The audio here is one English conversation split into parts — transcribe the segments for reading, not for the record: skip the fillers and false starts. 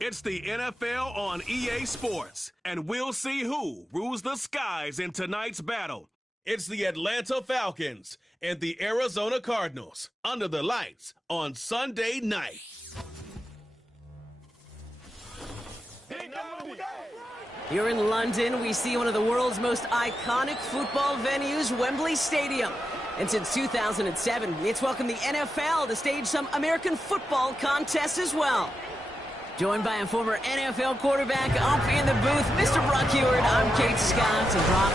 It's the NFL on EA Sports, and we'll see who rules the skies in tonight's battle. It's the Atlanta Falcons and the Arizona Cardinals under the lights on Sunday night. Here in London, we see one of the world's most iconic football venues, Wembley Stadium. And since 2007, it's welcomed the NFL to stage some American football contests as well. Joined by a former NFL quarterback up in the booth, Mr. Brock Heward. I'm Kate Scott. And Brock,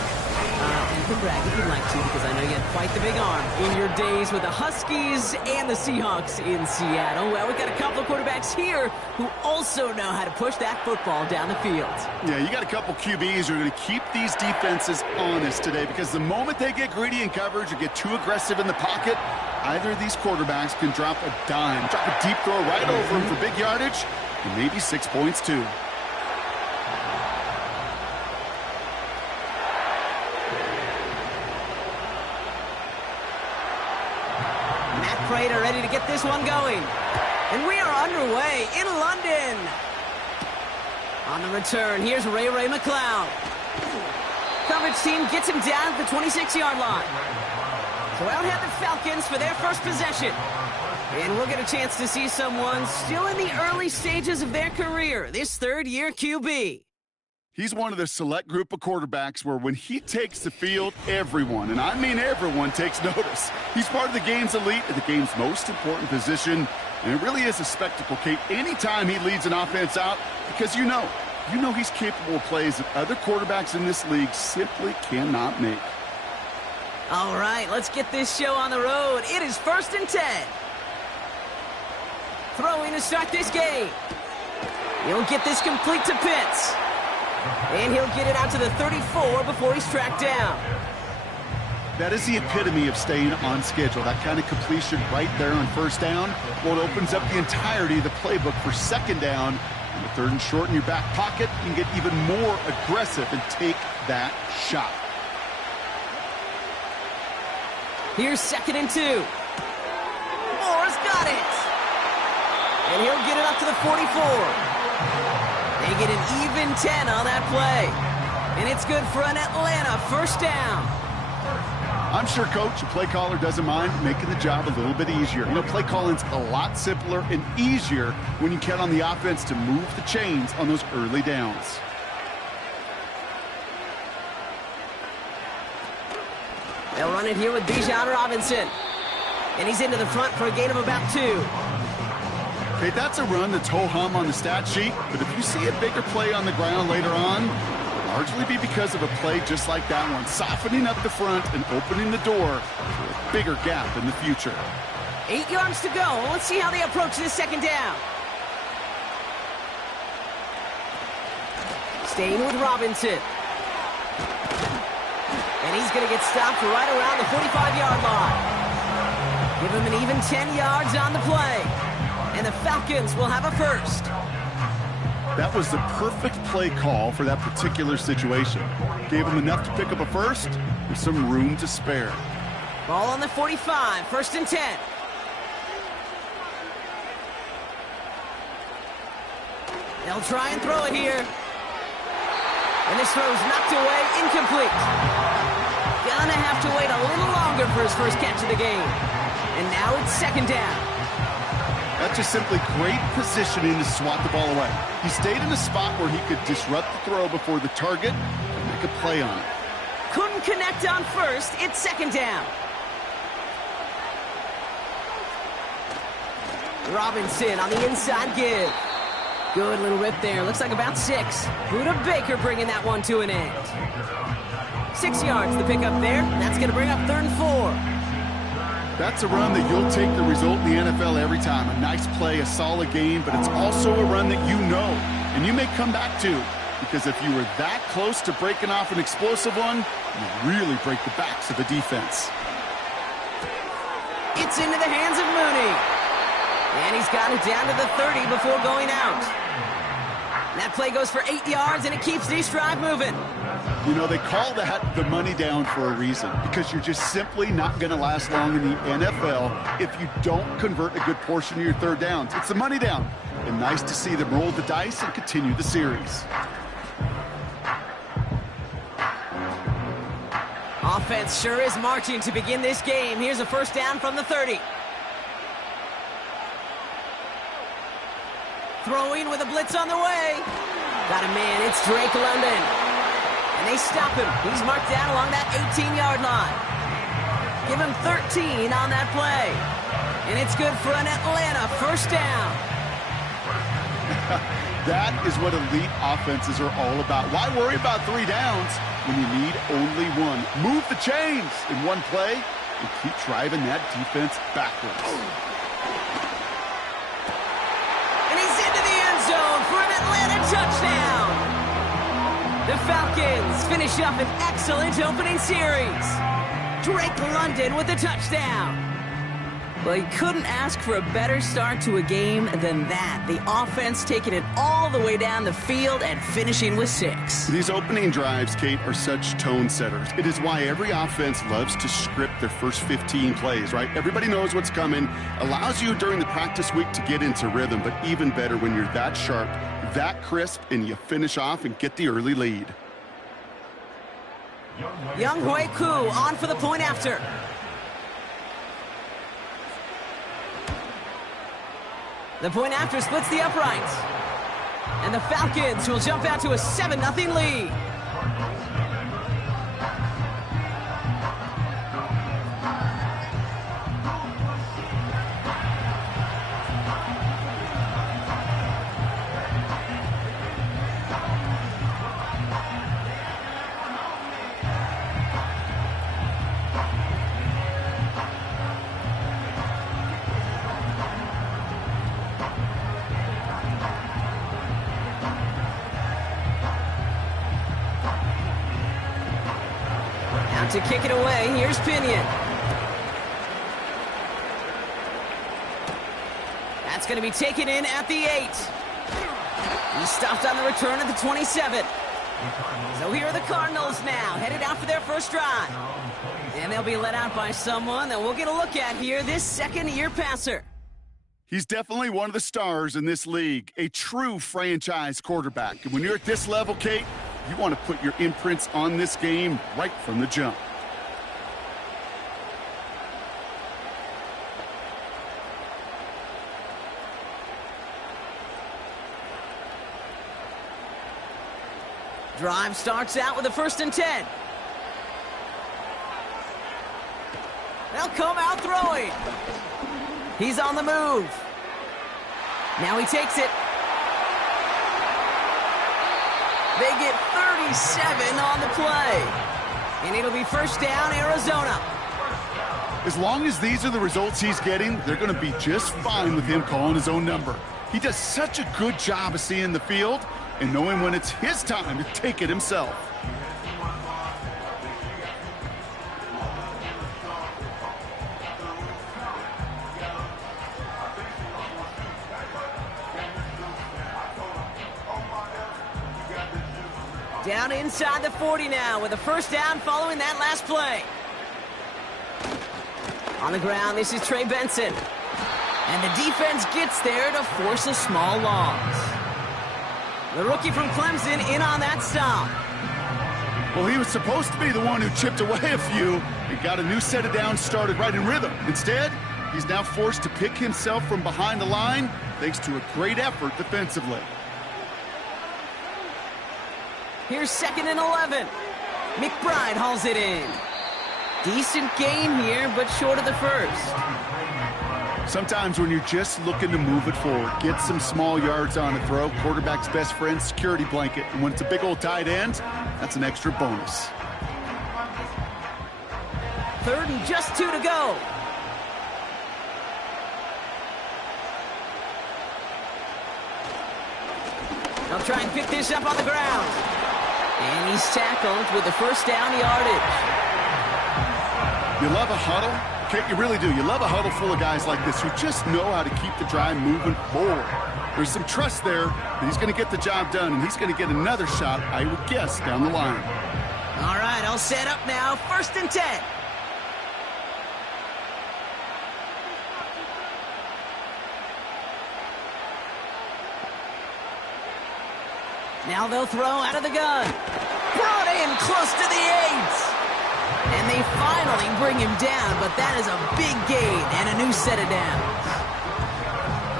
you can brag if you'd like to, because I know you had quite the big arm in your days with the Huskies and the Seahawks in Seattle. Well, we've got a couple of quarterbacks here who also know how to push that football down the field. Yeah, you got a couple QBs who are going to keep these defenses honest today, because the moment they get greedy in coverage or get too aggressive in the pocket, either of these quarterbacks can drop a dime, drop a deep throw right over them for big yardage, and maybe 6 points too. Matt Prater ready to get this one going. And we are underway in London. On the return, here's Ray McLeod. Coverage team gets him down at the 26-yard line. So out head the Falcons for their first possession. And we'll get a chance to see someone still in the early stages of their career, this third-year QB. He's one of the select group of quarterbacks where when he takes the field, everyone, and I mean everyone, takes notice. He's part of the game's elite at the game's most important position, and it really is a spectacle, Kate, anytime he leads an offense out, because you know he's capable of plays that other quarterbacks in this league simply cannot make. All right, let's get this show on the road. It is 1st and 10. Throwing to start this game. He'll get this complete to Pitts. And he'll get it out to the 34 before he's tracked down. That is the epitome of staying on schedule. That kind of completion right there on first down. Well, it opens up the entirety of the playbook for second down. And the 3rd and short in your back pocket, you can get even more aggressive and take that shot. Here's 2nd and 2. Moore's got it. And he'll get it up to the 44. They get an even 10 on that play. And it's good for an Atlanta first down. I'm sure, Coach, a play caller doesn't mind making the job a little bit easier. You know, play calling's a lot simpler and easier when you count on the offense to move the chains on those early downs. They'll run it here with Bijan Robinson. And he's into the front for a gain of about 2. Okay, that's a run that's ho-hum on the stat sheet, but if you see a bigger play on the ground later on, it'll largely be because of a play just like that one, softening up the front and opening the door for a bigger gap in the future. 8 yards to go. Let's see how they approach this second down. Staying with Robinson. And he's going to get stopped right around the 45-yard line. Give him an even 10 yards on the play. And the Falcons will have a first. That was the perfect play call for that particular situation. Gave him enough to pick up a first with some room to spare. Ball on the 45, 1st and 10. They'll try and throw it here. And this throw's knocked away, incomplete. Gonna have to wait a little longer for his first catch of the game. And now it's 2nd down. That's just simply great positioning to swat the ball away. He stayed in a spot where he could disrupt the throw before the target and make a play on it. Couldn't connect on first. It's 2nd down. Robinson on the inside give. Good little rip there. Looks like about 6. Buda Baker bringing that one to an end. 6 yards the pickup there. That's going to bring up 3rd and 4. That's a run that you'll take the result in the NFL every time. A nice play, a solid game, but it's also a run that you know, and you may come back to, because if you were that close to breaking off an explosive one, you really break the backs of the defense. It's into the hands of Mooney. And he's got it down to the 30 before going out. That play goes for 8 yards, and it keeps this drive moving. You know, they call that the money down for a reason, because you're just simply not going to last long in the NFL if you don't convert a good portion of your third downs. It's the money down. And nice to see them roll the dice and continue the series. Offense sure is marching to begin this game. Here's a first down from the 30. Throwing with a blitz on the way. Got a man, it's Drake London. And they stop him. He's marked down along that 18-yard line. Give him 13 on that play. And it's good for an Atlanta first down. That is what elite offenses are all about. Why worry about 3 downs when you need only one? Move the chains in one play and keep driving that defense backwards. And he's into the end zone for an Atlanta touchdown. The Falcons finish up an excellent opening series. Drake London with the touchdown. Well, you couldn't ask for a better start to a game than that. The offense taking it all the way down the field and finishing with 6. These opening drives, Kate, are such tone setters. It is why every offense loves to script their first 15 plays, right? Everybody knows what's coming. Allows you during the practice week to get into rhythm, but even better when you're that sharp, that crisp, and you finish off and get the early lead. Younghoe Koo on for the point after. The point after splits the uprights. And the Falcons will jump out to a 7-0 lead. To kick it away, here's Pinion. That's going to be taken in at the 8. He stopped on the return at the 27. So here are the Cardinals now, headed out for their first drive. And they'll be led out by someone that we'll get a look at here, this second-year passer. He's definitely one of the stars in this league, a true franchise quarterback. And when you're at this level, Kate, you want to put your imprints on this game right from the jump. Drive starts out with a 1st and 10. They'll come out throwing. He's on the move. Now he takes it. They get 37 on the play. And it'll be first down, Arizona. As long as these are the results he's getting, they're going to be just fine with him calling his own number. He does such a good job of seeing the field and knowing when it's his time to take it himself. Down inside the 40 now with a first down following that last play. On the ground, this is Trey Benson. And the defense gets there to force a small loss. The rookie from Clemson in on that stop. Well, he was supposed to be the one who chipped away a few and got a new set of downs started right in rhythm. Instead, he's now forced to pick himself from behind the line thanks to a great effort defensively. Here's 2nd and 11. McBride hauls it in. Decent game here, but short of the first. Sometimes when you're just looking to move it forward, get some small yards on a throw, quarterback's best friend, security blanket. And when it's a big old tight end, that's an extra bonus. 3rd and just 2 to go. They'll try and pick this up on the ground. And he's tackled with the first down yardage. You love a huddle? Okay, you really do. You love a huddle full of guys like this who just know how to keep the drive moving forward. There's some trust there that he's going to get the job done, and he's going to get another shot, I would guess, down the line. all set up now. 1st and 10. Now they'll throw out of the gun. Brought in close to the 8. And they finally bring him down, but that is a big gain and a new set of downs.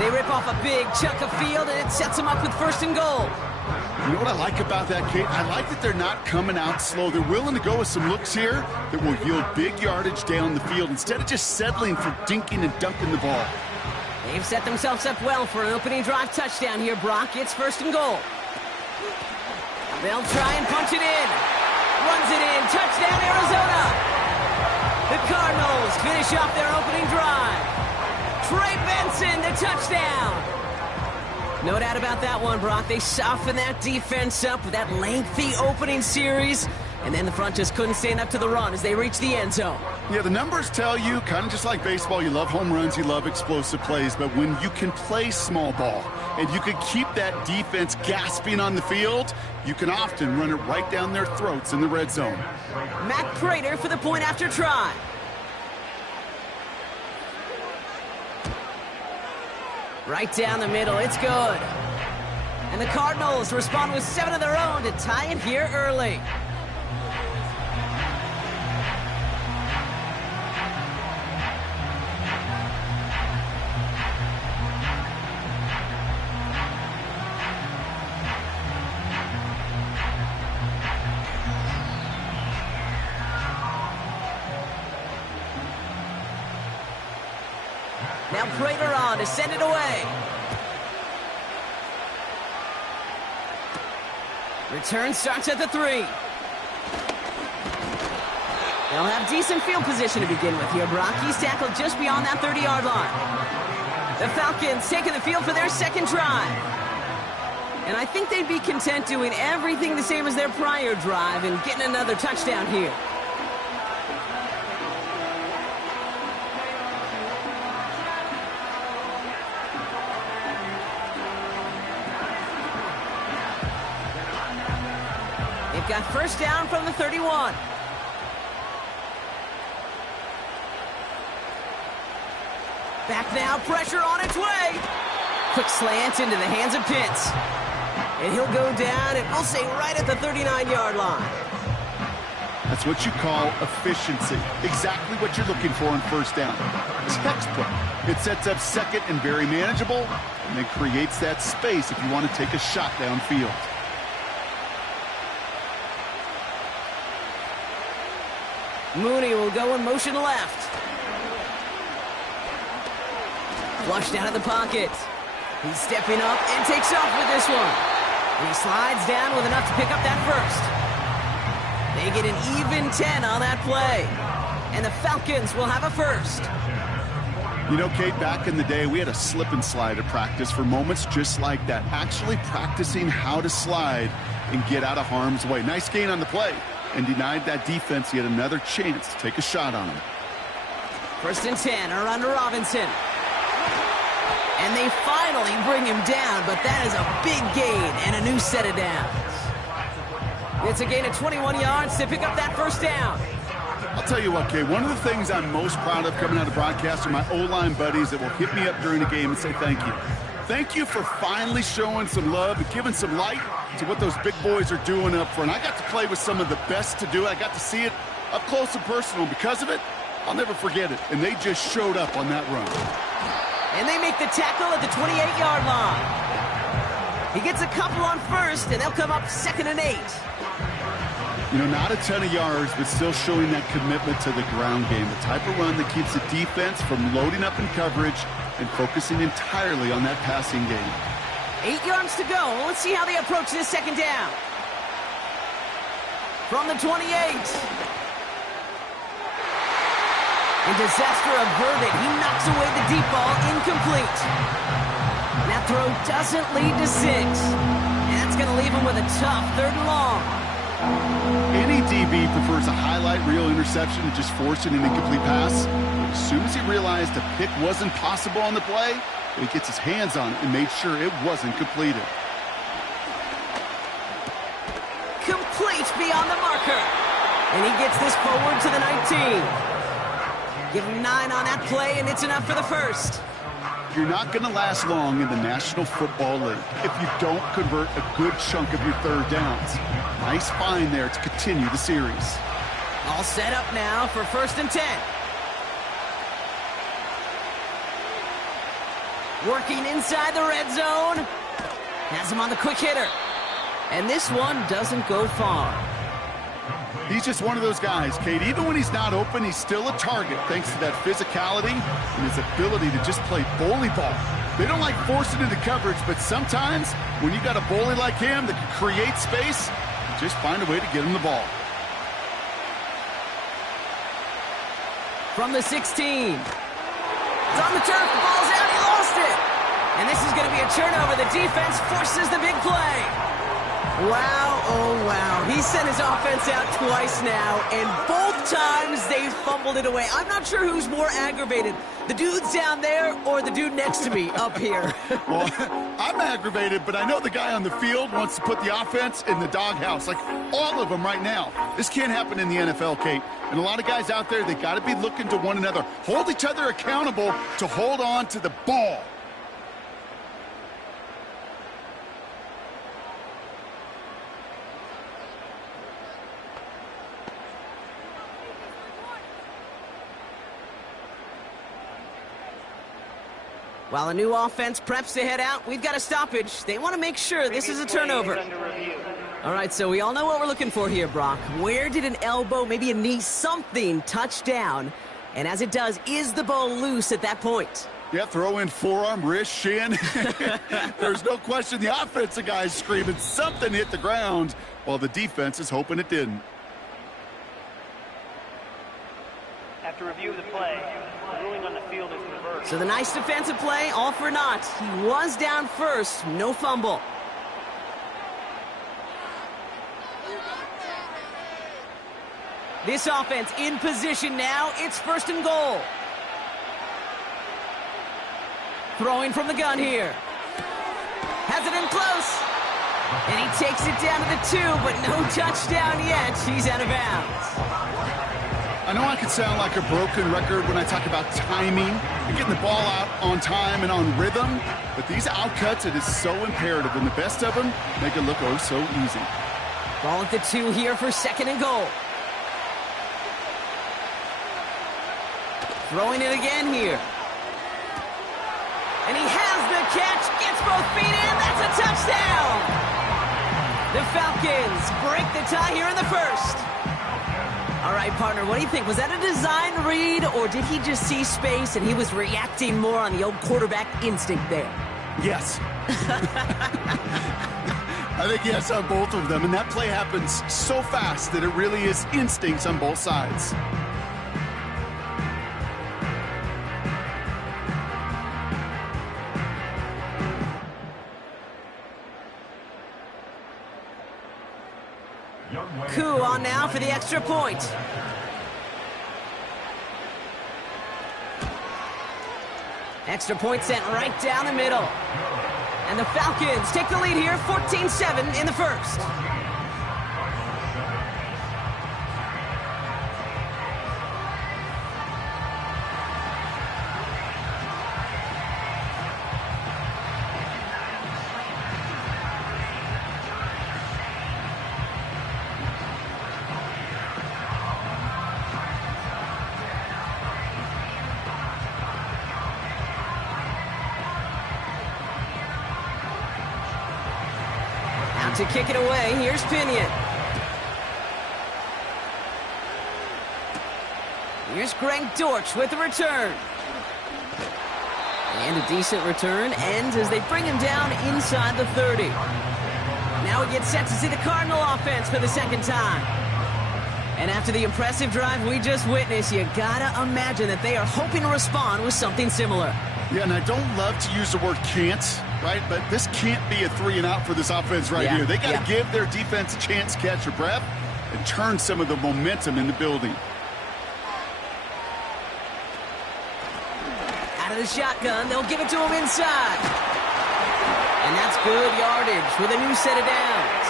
They rip off a big chunk of field, and it sets them up with 1st and goal. You know what I like about that, Kate? I like that they're not coming out slow. They're willing to go with some looks here that will yield big yardage down the field instead of just settling for dinking and dunking the ball. They've set themselves up well for an opening drive touchdown here, Brock. It's 1st and goal. They'll try and punch it in. Runs it in. Touchdown, Arizona. The Cardinals finish off their opening drive. Trey Benson, the touchdown. No doubt about that one, Brock. They softened that defense up with that lengthy opening series, and then the front just couldn't stand up to the run as they reached the end zone. Yeah, the numbers tell you, kind of just like baseball, you love home runs, you love explosive plays, but when you can play small ball and you can keep that defense gasping on the field, you can often run it right down their throats in the red zone. Matt Prater for the point after try. Right down the middle, it's good. And the Cardinals respond with 7 of their own to tie it here early. Now Prater on to send it away. Return starts at the 3. They'll have decent field position to begin with here, Brock. He's tackled just beyond that 30-yard line. The Falcons taking the field for their 2nd drive. And I think they'd be content doing everything the same as their prior drive and getting another touchdown here. They've got 1st down from the 31. Back now, pressure on its way. Quick slant into the hands of Pitts. And he'll go down, and we'll say right at the 39-yard line. That's what you call efficiency. Exactly what you're looking for on 1st down. Textbook. It sets up 2nd and very manageable, and then creates that space if you want to take a shot downfield. Mooney will go in motion left. Flushed out of the pocket. He's stepping up and takes off with this one. And he slides down with enough to pick up that 1st. They get an even 10 on that play. And the Falcons will have a 1st. You know, Kate, back in the day, we had a slip and slide at practice for moments just like that. Actually practicing how to slide and get out of harm's way. Nice gain on the play. And denied that defense yet another chance to take a shot on him. 1st and 10 are under Robinson. And they finally bring him down, but that is a big gain and a new set of downs. It's a gain of 21 yards to pick up that 1st down. I'll tell you what, Kate, one of the things I'm most proud of coming out of broadcast are my O-line buddies that will hit me up during the game and say thank you. Thank you for finally showing some love and giving some light to what those big boys are doing up front. I got to play with some of the best to do it. I got to see it up close and personal. Because of it, I'll never forget it. And they just showed up on that run. And they make the tackle at the 28-yard line. He gets a couple on 1st, and they'll come up 2nd and 8. You know, not a ton of yards, but still showing that commitment to the ground game. The type of run that keeps the defense from loading up in coverage and focusing entirely on that passing game. 8 yards to go. Let's see how they approach this 2nd down. From the 28. And disaster averted. He knocks away the deep ball, incomplete. That throw doesn't lead to 6. And that's going to leave him with a tough 3rd and long. Any DB prefers a highlight reel interception to just forcing an incomplete pass. As soon as he realized a pick wasn't possible on the play, he gets his hands on it and made sure it wasn't completed. Complete beyond the marker. And he gets this forward to the 19. Give him 9 on that play, and it's enough for the first. You're not going to last long in the National Football League if you don't convert a good chunk of your third downs. Nice find there to continue the series. All set up now for 1st and 10. Working inside the red zone. Has him on the quick hitter. And this one doesn't go far. He's just one of those guys, Kate. Even when he's not open, he's still a target thanks to that physicality and his ability to just play bully ball. They don't like forcing into coverage, but sometimes when you got a bully like him that can create space, you just find a way to get him the ball. From the 16. It's on the turf. The ball's out. He lost it. And this is going to be a turnover. The defense forces the big play. Wow, oh wow. He sent his offense out twice now, and both times they fumbled it away. I'm not sure who's more aggravated, the dudes down there or the dude next to me up here. Well, I'm aggravated, but I know the guy on the field wants to put the offense in the doghouse, like all of them right now. This can't happen in the NFL, Kate. And a lot of guys out there, they got to be looking to one another, hold each other accountable to hold on to the ball. While a new offense preps to head out, we've got a stoppage. They want to make sure this is a turnover. All right, so we all know what we're looking for here, Brock. Where did an elbow, maybe a knee, something touch down? And as it does, is the ball loose at that point? Yeah, throw in forearm, wrist, shin. There's no question the offensive guy's screaming something hit the ground while the defense is hoping it didn't. After review of the play, the ruling on the field is reversed. So the nice defensive play, all for naught. He was down first, no fumble. This offense in position now. It's 1st and goal. Throwing from the gun here. Has it in close. And he takes it down to the 2, but no touchdown yet. He's out of bounds. I know I could sound like a broken record when I talk about timing and getting the ball out on time and on rhythm, but these outcuts, it is so imperative, and the best of them make it look oh so easy. Ball at the 2 here for 2nd and goal. Throwing it again here. And he has the catch, gets both feet in, that's a touchdown! The Falcons break the tie here in the 1st. All right, partner, what do you think? Was that a design read, or did he just see space and he was reacting more on the old quarterback instinct there? Yes. I think yes on both of them, and that play happens so fast that it really is instincts on both sides. Coup on now for the extra point. Extra point sent right down the middle. And the Falcons take the lead here, 14-7 in the 1st. To kick it away, here's Pinion. Here's Greg Dortch with the return. And a decent return ends as they bring him down inside the 30. Now we get set to see the Cardinal offense for the 2nd time. And after the impressive drive we just witnessed, you gotta imagine that they are hoping to respond with something similar. Yeah, and I don't love to use the word can't, right? But this can't be a 3-and-out for this offense right here. They got to give their defense a chance to catch their breath and turn some of the momentum in the building. Out of the shotgun, they'll give it to him inside. And that's good yardage with a new set of downs.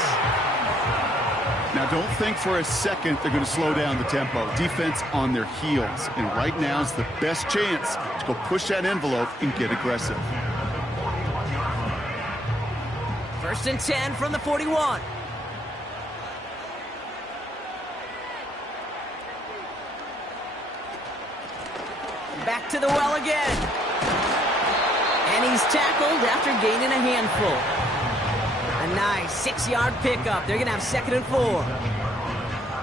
Now, don't think for a second they're going to slow down the tempo. Defense on their heels. And right now is the best chance to go push that envelope and get aggressive. 1st and 10 from the 41. Back to the well again. And he's tackled after gaining a handful. A nice 6-yard pickup. They're going to have 2nd and 4.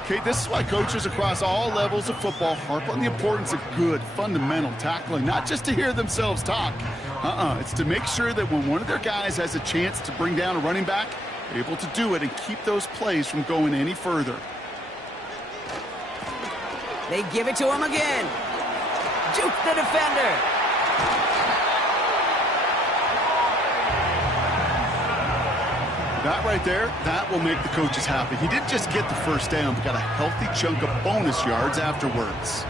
Okay, this is why coaches across all levels of football harp on the importance of good, fundamental tackling, not just to hear themselves talk. It's to make sure that when one of their guys has a chance to bring down a running back, they're able to do it and keep those plays from going any further. They give it to him again. Juke the defender. That right there, that will make the coaches happy. He didn't just get the first down, but got a healthy chunk of bonus yards afterwards.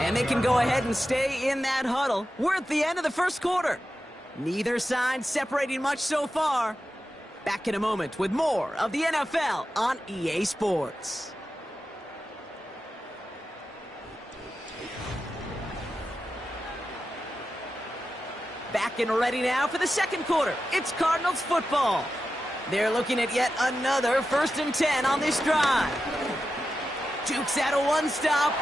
And they can go ahead and stay in that huddle. We're at the end of the 1st quarter. Neither side separating much so far. Back in a moment with more of the NFL on EA Sports. Back and ready now for the 2nd quarter. It's Cardinals football. They're looking at yet another 1st and 10 on this drive. Jukes out a one-stop.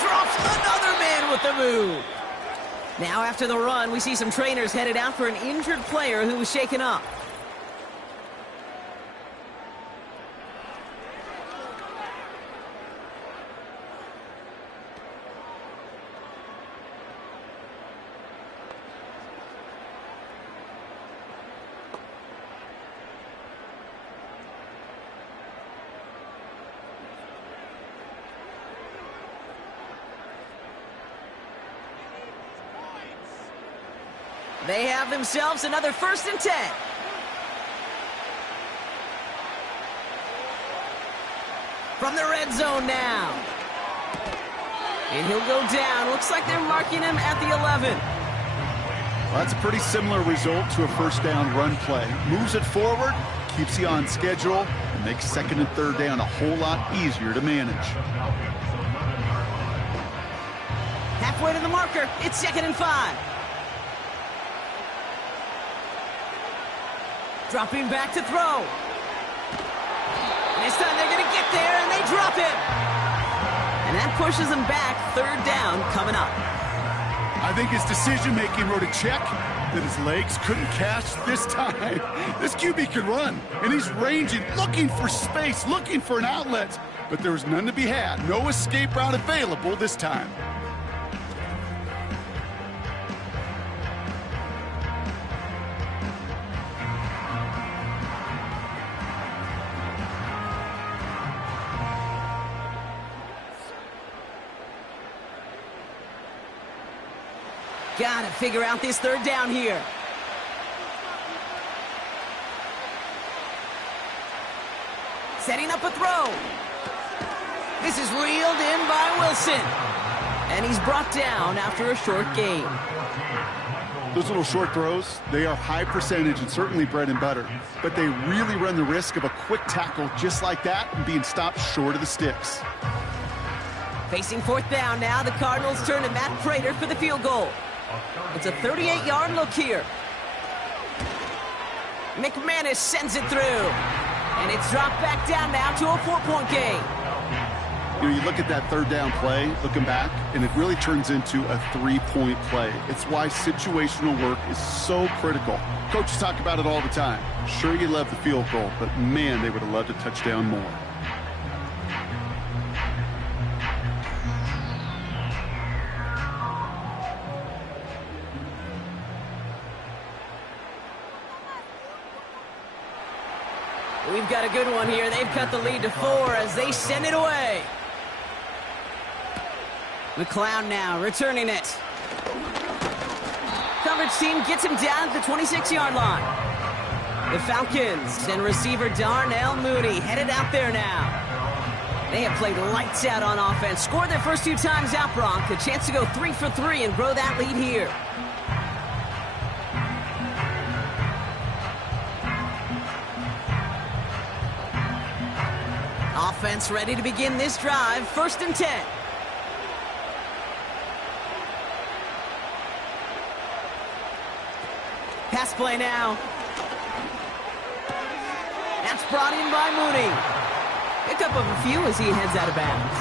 Drops another man with the move. Now after the run, we see some trainers headed out for an injured player who was shaken up. They have themselves another 1st and 10. From the red zone now. And he'll go down. Looks like they're marking him at the 11. Well, that's a pretty similar result to a 1st down run play. Moves it forward, keeps you on schedule, and makes 2nd and 3rd down a whole lot easier to manage. Halfway to the marker. It's 2nd and 5. Dropping back to throw. And this time they're going to get there, and they drop him. And that pushes them back. 3rd down coming up. I think his decision-making wrote a check that his legs couldn't catch this time. This QB can run, and he's ranging, looking for space, looking for an outlet. But there was none to be had. No escape route available this time. Got to figure out this 3rd down here. Setting up a throw. This is reeled in by Wilson. And he's brought down after a short gain. Those little short throws, they are high percentage and certainly bread and butter. But they really run the risk of a quick tackle just like that and being stopped short of the sticks. Facing 4th down now, the Cardinals turn to Matt Prater for the field goal. It's a 38-yard look here. McManus sends it through. And it's dropped back down now to a 4-point game. You know, you look at that 3rd down play, looking back, and it really turns into a 3-point play. It's why situational work is so critical. Coaches talk about it all the time. Sure, you love the field goal, but man, they would have loved a touchdown more. We've got a good one here. They've cut the lead to 4 as they send it away. McLeod now returning it. Coverage team gets him down at the 26-yard line. The Falcons and receiver Darnell Mooney headed out there now. They have played lights out on offense. Scored their first 2 times out, Bronk. A chance to go 3 for 3 and grow that lead here. Offense ready to begin this drive. 1st and 10. Pass play now. That's brought in by Mooney. Pickup of a few as he heads out of bounds.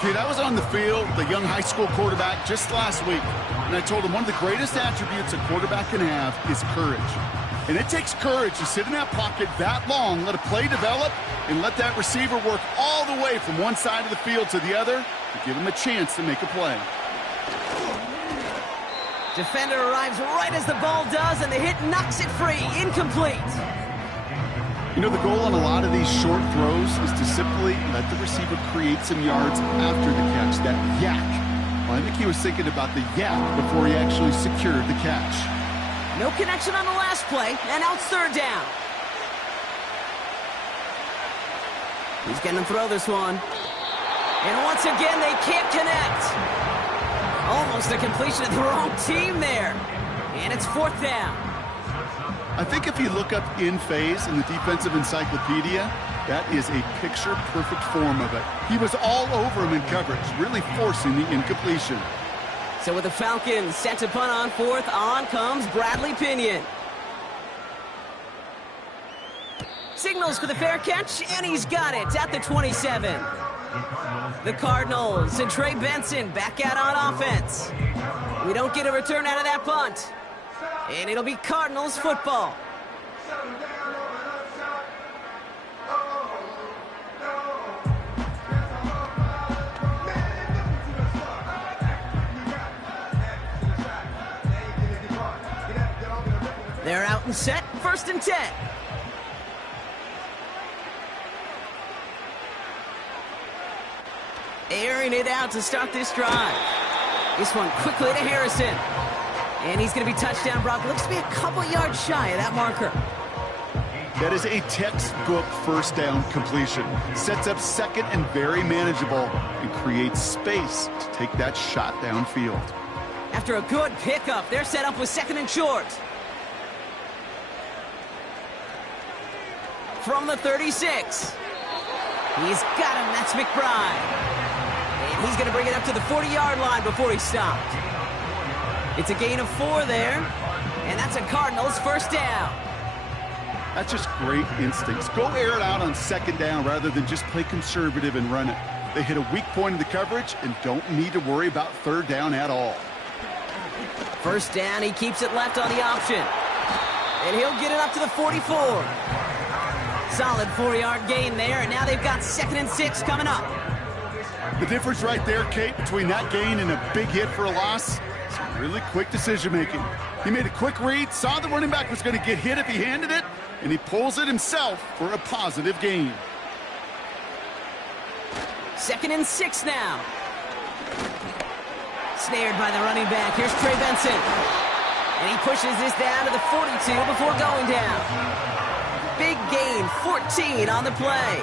Kid, I was on the field, the young high school quarterback, just last week, and I told him one of the greatest attributes a quarterback can have is courage. And it takes courage to sit in that pocket that long, let a play develop, and let that receiver work all the way from one side of the field to the other to give him a chance to make a play. Defender arrives right as the ball does, and the hit knocks it free. Incomplete. You know, the goal on a lot of these short throws is to simply let the receiver create some yards after the catch, that yak. Well, I think he was thinking about the yak before he actually secured the catch. No connection on the last play, and now it's 3rd down. He's going to throw this one. And once again, they can't connect. Almost a completion of the wrong team there. And it's 4th down. I think if you look up in phase in the defensive encyclopedia, that is a picture-perfect form of it. He was all over him in coverage, really forcing the incompletion. So with the Falcons set to punt on 4th, on comes Bradley Pinion. Signals for the fair catch, and he's got it at the 27. The Cardinals and Trey Benson back out on offense. We don't get a return out of that punt. And it'll be Cardinals football. They're out and set, 1st and 10. Airing it out to start this drive. This one quickly to Harrison. And he's going to be touchdown brought. Looks to be a couple yards shy of that marker. That is a textbook 1st down completion. Sets up 2nd and very manageable and creates space to take that shot downfield. After a good pickup, they're set up with 2nd and short. From the 36. He's got him. That's McBride. And he's going to bring it up to the 40-yard line before he's stopped. It's a gain of 4 there, and that's a Cardinals 1st down. That's just great instincts. Go air it out on 2nd down rather than just play conservative and run it. They hit a weak point in the coverage and don't need to worry about 3rd down at all. 1st down, he keeps it left on the option. And he'll get it up to the 44. Solid 4-yard gain there, and now they've got 2nd and 6 coming up. The difference right there, Kate, between that gain and a big hit for a loss, really quick decision-making. He made a quick read, saw the running back was going to get hit if he handed it, and he pulls it himself for a positive gain. 2nd and 6 now. Snared by the running back. Here's Trey Benson. And he pushes this down to the 42 before going down. Big gain, 14 on the play.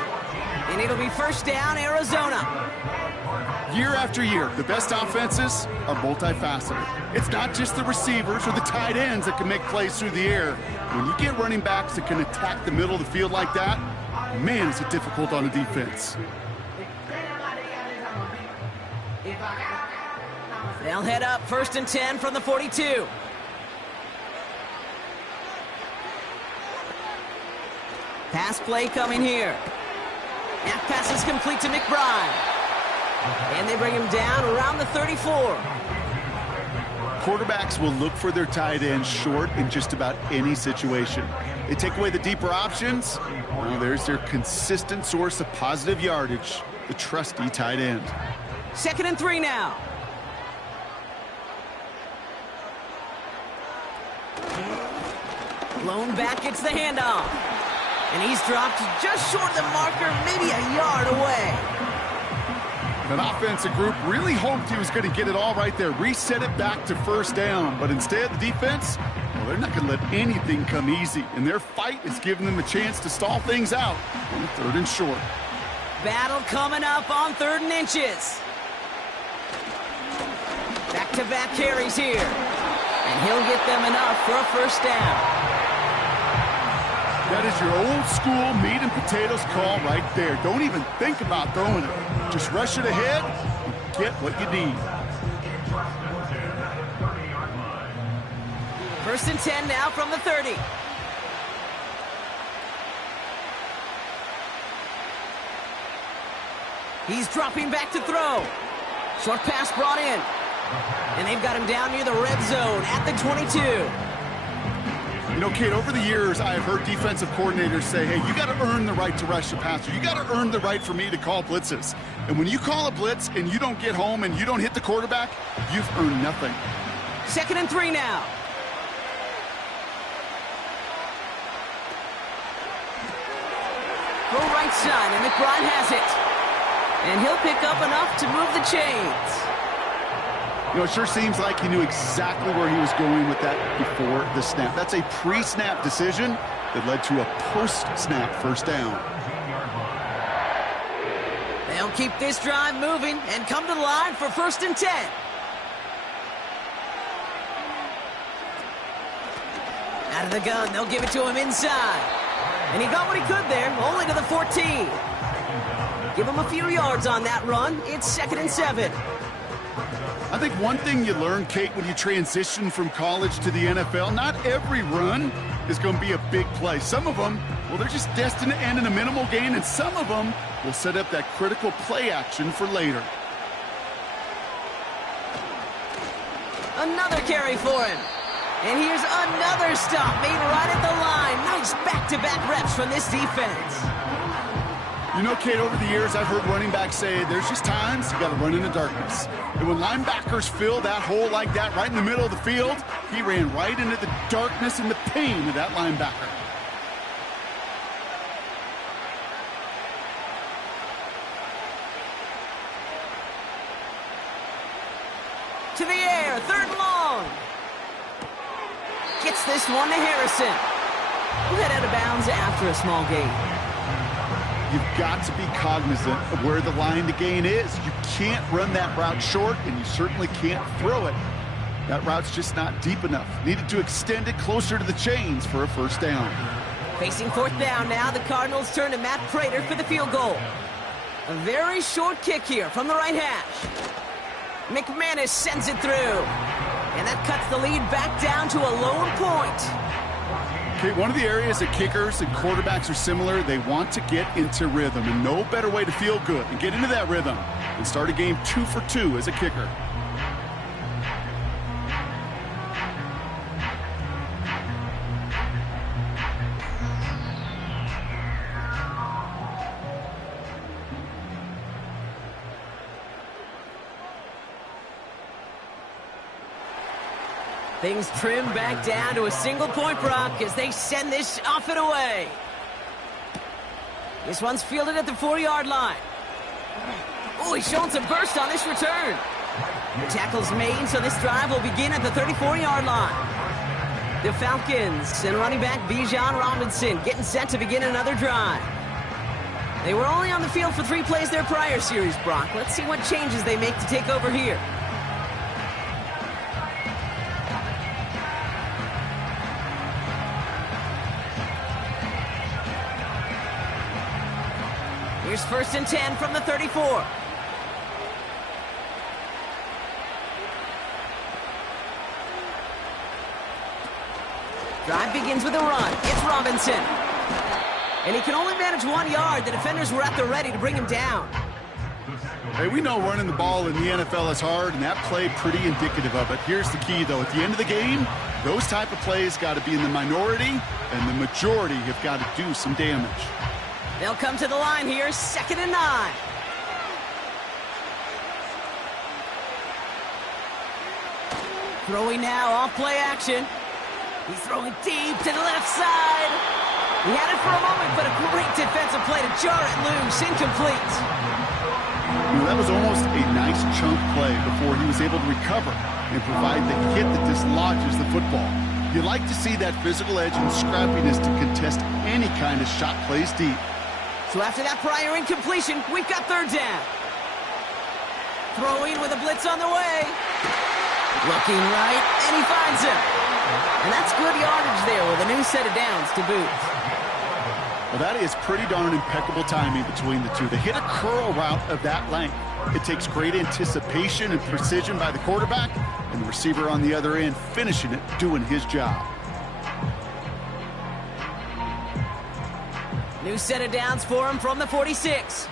And it'll be 1st down, Arizona. Year after year, the best offenses are multifaceted. It's not just the receivers or the tight ends that can make plays through the air. When you get running backs that can attack the middle of the field like that, man, is it difficult on a defense. They'll head up 1st and 10 from the 42. Pass play coming here. That pass is complete to McBride. And they bring him down around the 34. Quarterbacks will look for their tight end short in just about any situation. They take away the deeper options. Well, there's their consistent source of positive yardage, the trusty tight end. 2nd and 3 now. Blown back gets the handoff. And he's dropped just short of the marker, maybe a yard away. That offensive group really hoped he was going to get it all right there, reset it back to 1st down. But instead, the defense, well, they're not going to let anything come easy. And their fight is giving them a chance to stall things out on 3rd and short. Battle coming up on 3rd and inches. Back-to-back carries here. And he'll get them enough for a 1st down. That is your old school meat and potatoes call right there. Don't even think about throwing it. Just rush it ahead and get what you need. 1st and 10 now from the 30. He's dropping back to throw. Short pass brought in. And they've got him down near the red zone at the 22. You know, Kate, over the years, I've heard defensive coordinators say, hey, you got to earn the right to rush the passer. You got to earn the right for me to call blitzes. And when you call a blitz and you don't get home and you don't hit the quarterback, you've earned nothing. 2nd and 3 now. Go right side, and McBride has it. And he'll pick up enough to move the chains. You know, it sure seems like he knew exactly where he was going with that before the snap. That's a pre-snap decision that led to a post-snap first down. They'll keep this drive moving and come to the line for 1st and 10. Out of the gun, they'll give it to him inside. And he got what he could there, only to the 14. Give him a few yards on that run. It's 2nd and 7. I think one thing you learn, Kate, when you transition from college to the NFL, not every run is going to be a big play. Some of them, well, they're just destined to end in a minimal gain, and some of them will set up that critical play action for later. Another carry for him. And here's another stop made right at the line. Nice back-to-back reps from this defense. You know, Kate, over the years, I've heard running backs say there's just times you got to run in the darkness. And when linebackers fill that hole like that right in the middle of the field, he ran right into the darkness and the pain of that linebacker. To the air, 3rd and long. Gets this one to Harrison. We'll head out of bounds after a small gain. You've got to be cognizant of where the line to gain is. You can't run that route short, and you certainly can't throw it. That route's just not deep enough. Needed to extend it closer to the chains for a first down. Facing 4th down now, the Cardinals turn to Matt Prater for the field goal. A very short kick here from the right hash. McManus sends it through. And that cuts the lead back down to a lone point. Okay, one of the areas that kickers and quarterbacks are similar, they want to get into rhythm. And no better way to feel good and get into that rhythm than start a game 2 for 2 as a kicker. Things trim back down to a single point, Brock, as they send this off and away. This one's fielded at the 4-yard line. Oh, he's showing some burst on this return. The tackle's made, so this drive will begin at the 34-yard line. The Falcons and running back Bijan Robinson getting set to begin another drive. They were only on the field for 3 plays their prior series, Brock. Let's see what changes they make to take over here. Here's 1st and 10 from the 34. Drive begins with a run. It's Robinson. And he can only manage 1 yard. The defenders were at the ready to bring him down. Hey, we know running the ball in the NFL is hard, and that play pretty indicative of it. Here's the key, though. At the end of the game, those type of plays got to be in the minority, and the majority have got to do some damage. They'll come to the line here, 2nd and 9. Throwing now, off play action. He's throwing deep to the left side. He had it for a moment, but a great defensive play to jar it loose, incomplete. You know, that was almost a nice chunk play before he was able to recover and provide the hit that dislodges the football. You like to see that physical edge and scrappiness to contest any kind of shot plays deep. So after that prior incompletion, we've got 3rd down. Throwing with a blitz on the way. Looking right, and he finds him. And that's good yardage there with a new set of downs to boot. Well, that is pretty darn impeccable timing between the two. They hit a curl route of that length. It takes great anticipation and precision by the quarterback, and the receiver on the other end finishing it, doing his job. New set of downs for him from the 46.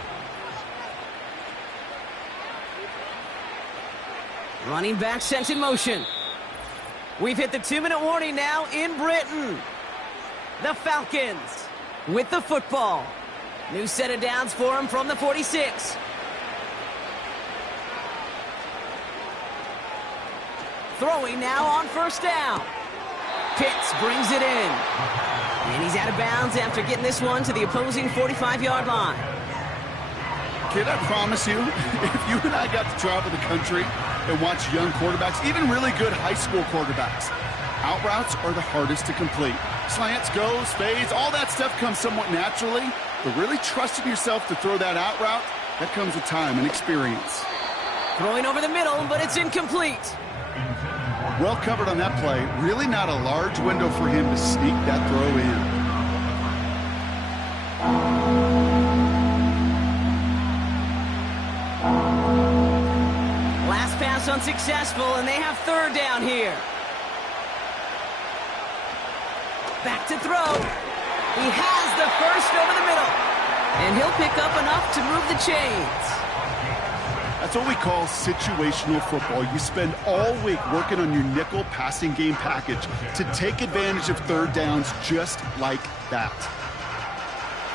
Running back sent in motion. We've hit the 2-minute warning now in Britain. The Falcons with the football. New set of downs for him from the 46. Throwing now on first down. Pitts brings it in. And he's out of bounds after getting this one to the opposing 45-yard line. Kid, I promise you, if you and I got to travel the country and watch young quarterbacks, even really good high school quarterbacks, out routes are the hardest to complete. Slants, goes, fades, all that stuff comes somewhat naturally, but really trusting yourself to throw that out route, that comes with time and experience. Throwing over the middle, but it's incomplete. Well covered on that play. Really not a large window for him to sneak that throw in. Last pass unsuccessful, and they have third down here. Back to throw. He has the first over the middle. And he'll pick up enough to move the chains. That's what we call situational football. You spend all week working on your nickel passing game package to take advantage of third downs just like that.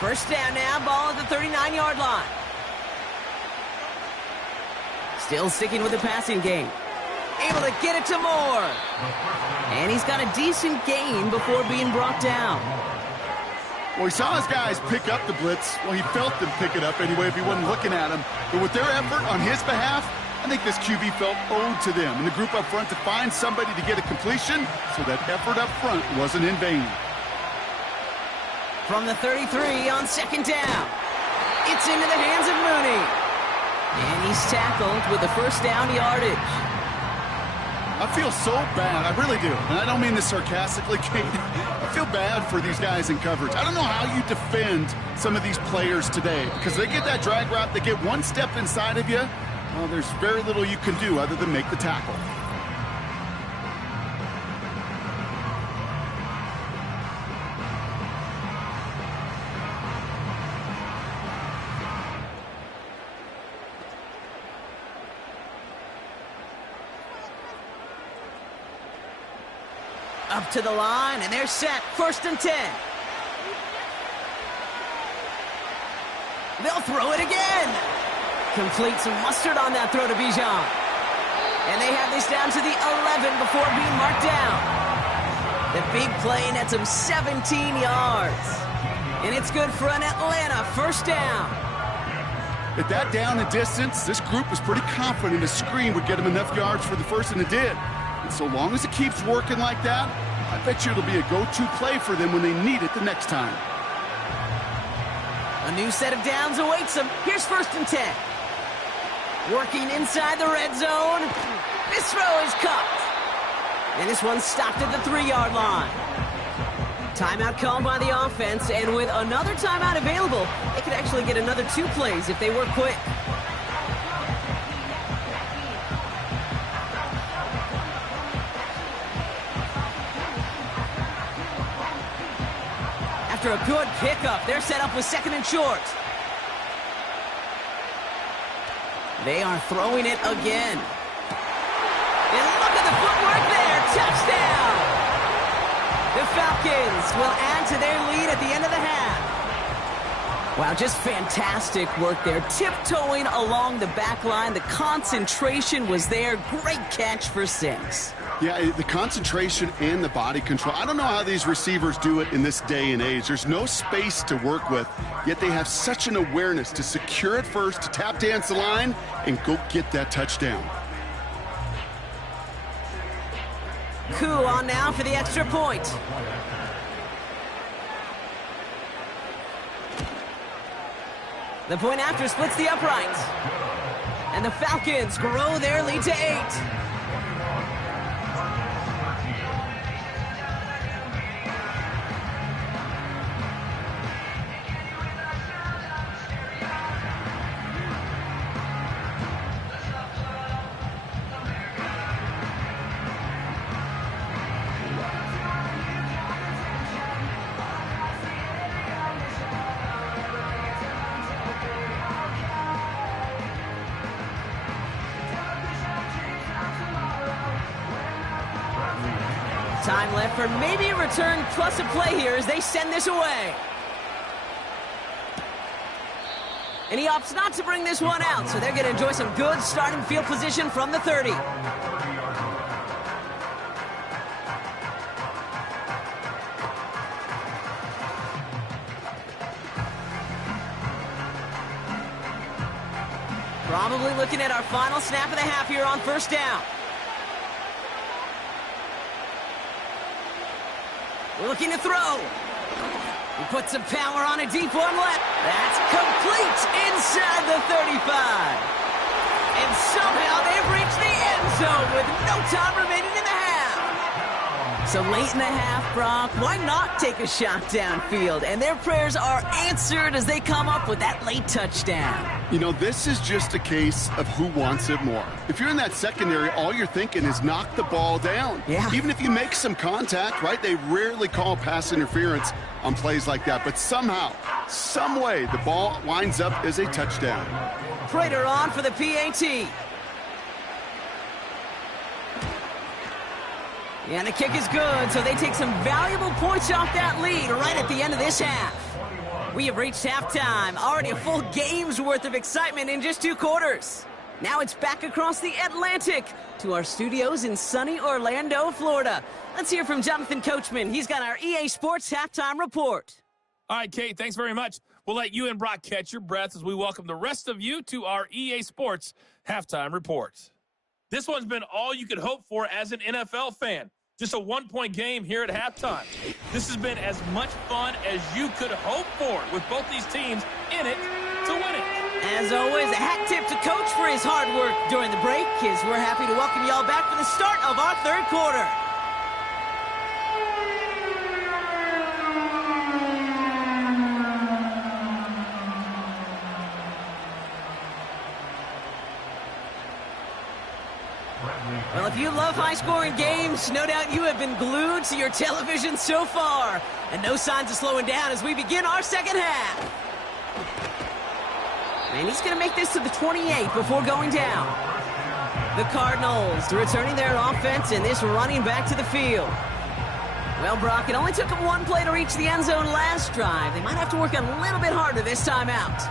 First down now, ball at the 39-yard line. Still sticking with the passing game. Able to get it to Moore. And he's got a decent gain before being brought down. Well, he saw his guys pick up the blitz. Well, he felt them pick it up anyway if he wasn't looking at him. But with their effort on his behalf, I think this QB felt owed to them and the group up front to find somebody to get a completion, so that effort up front wasn't in vain. From the 33 on second down. It's into the hands of Mooney. And he's tackled with the first down yardage. I feel so bad. I really do. And I don't mean this sarcastically, Kate. I feel bad for these guys in coverage. I don't know how you defend some of these players today, because they get that drag route, they get one step inside of you. Well, there's very little you can do other than make the tackle. Up to the line, and they're set. First and 10. They'll throw it again. Complete some mustard on that throw to Bijan. And they have this down to the 11 before being marked down. The big play nets him 17 yards. And it's good for an Atlanta first down. At that down and distance, this group was pretty confident a screen would get him enough yards for the first, and it did. And so long as it keeps working like that, I bet you it'll be a go-to play for them when they need it the next time. A new set of downs awaits them. Here's first and 10. Working inside the red zone. This throw is caught. And this one's stopped at the 3-yard line. Timeout called by the offense, and with another timeout available, they could actually get another 2 plays if they work quick. After a good pickup, they're set up with second and short. They are throwing it again. And look at the footwork there. Touchdown! The Falcons will add to their lead at the end of the half. Wow, just fantastic work there. Tiptoeing along the back line. The concentration was there. Great catch for 6. Yeah, the concentration and the body control. I don't know how these receivers do it in this day and age. There's no space to work with, yet they have such an awareness to secure it first, to tap dance the line, and go get that touchdown. Coup on now for the extra point. The point after splits the uprights. And the Falcons grow their lead to 8. Time left for maybe a return plus a play here as they send this away. And he opts not to bring this one out, so they're going to enjoy some good starting field position from the 30. Probably looking at our final snap of the half here on first down. We're looking to throw. He puts some power on a deep one left. That's complete inside the 35. And somehow they've reached the end zone with no time remaining in the half. So late in the half, Brock, why not take a shot downfield? And their prayers are answered as they come up with that late touchdown. You know, this is just a case of who wants it more. If you're in that secondary, all you're thinking is knock the ball down. Yeah. Even if you make some contact, right? They rarely call pass interference on plays like that. But somehow, some way, the ball winds up as a touchdown. Prater on for the PAT. And the kick is good, so they take some valuable points off that lead right at the end of this half. We have reached halftime. Already a full game's worth of excitement in just 2 quarters. Now it's back across the Atlantic to our studios in sunny Orlando, Florida. Let's hear from Jonathan Coachman. He's got our EA Sports halftime report. All right, Kate, thanks very much. We'll let you and Brock catch your breath as we welcome the rest of you to our EA Sports halftime report. This one's been all you could hope for as an NFL fan. Just a one-point game here at halftime. This has been as much fun as you could hope for with both these teams in it to win it. As always, a hat tip to Coach for his hard work during the break, as we're happy to welcome y'all back for the start of our third quarter. Well, if you love high-scoring games, no doubt you have been glued to your television so far. And no signs of slowing down as we begin our second half. And he's going to make this to the 28 before going down. The Cardinals returning their offense and this running back to the field. Well, Brock, it only took them one play to reach the end zone last drive. They might have to work a little bit harder this time out.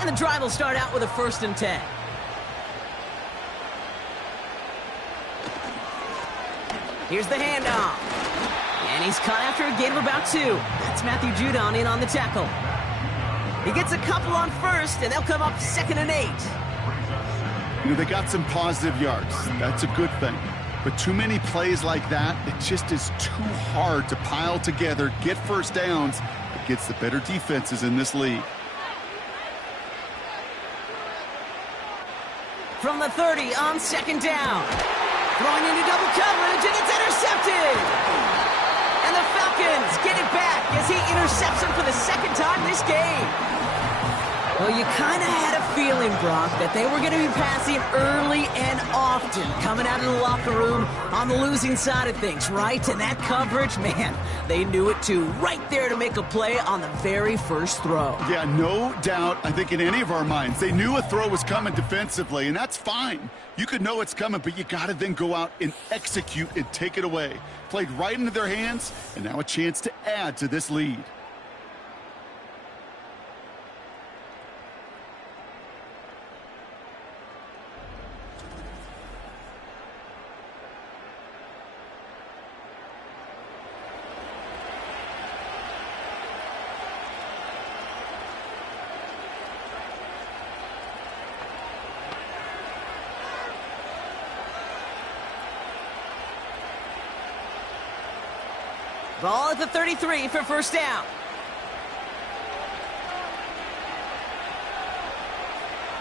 And the drive will start out with a 1st and 10. Here's the handoff. And he's caught after a gain of about 2. That's Matthew Judon in on the tackle. He gets a couple on 1st, and they'll come up 2nd and 8. You know, they got some positive yards. That's a good thing. But too many plays like that, it just is too hard to pile together, get first downs against the better defenses in this league. From the 30 on 2nd down. Throwing into double coverage, and it's intercepted. And the Falcons get it back as he intercepts him for the 2nd time this game. Well, you kind of had a feeling, Brock, that they were going to be passing early and often, coming out of the locker room on the losing side of things, right? And that coverage, man, they knew it too. Right there to make a play on the very first throw. Yeah, no doubt, I think in any of our minds, they knew a throw was coming defensively, and that's fine. You could know it's coming, but you got to then go out and execute and take it away. Played right into their hands, and now a chance to add to this lead. Ball at the 33 for 1st down.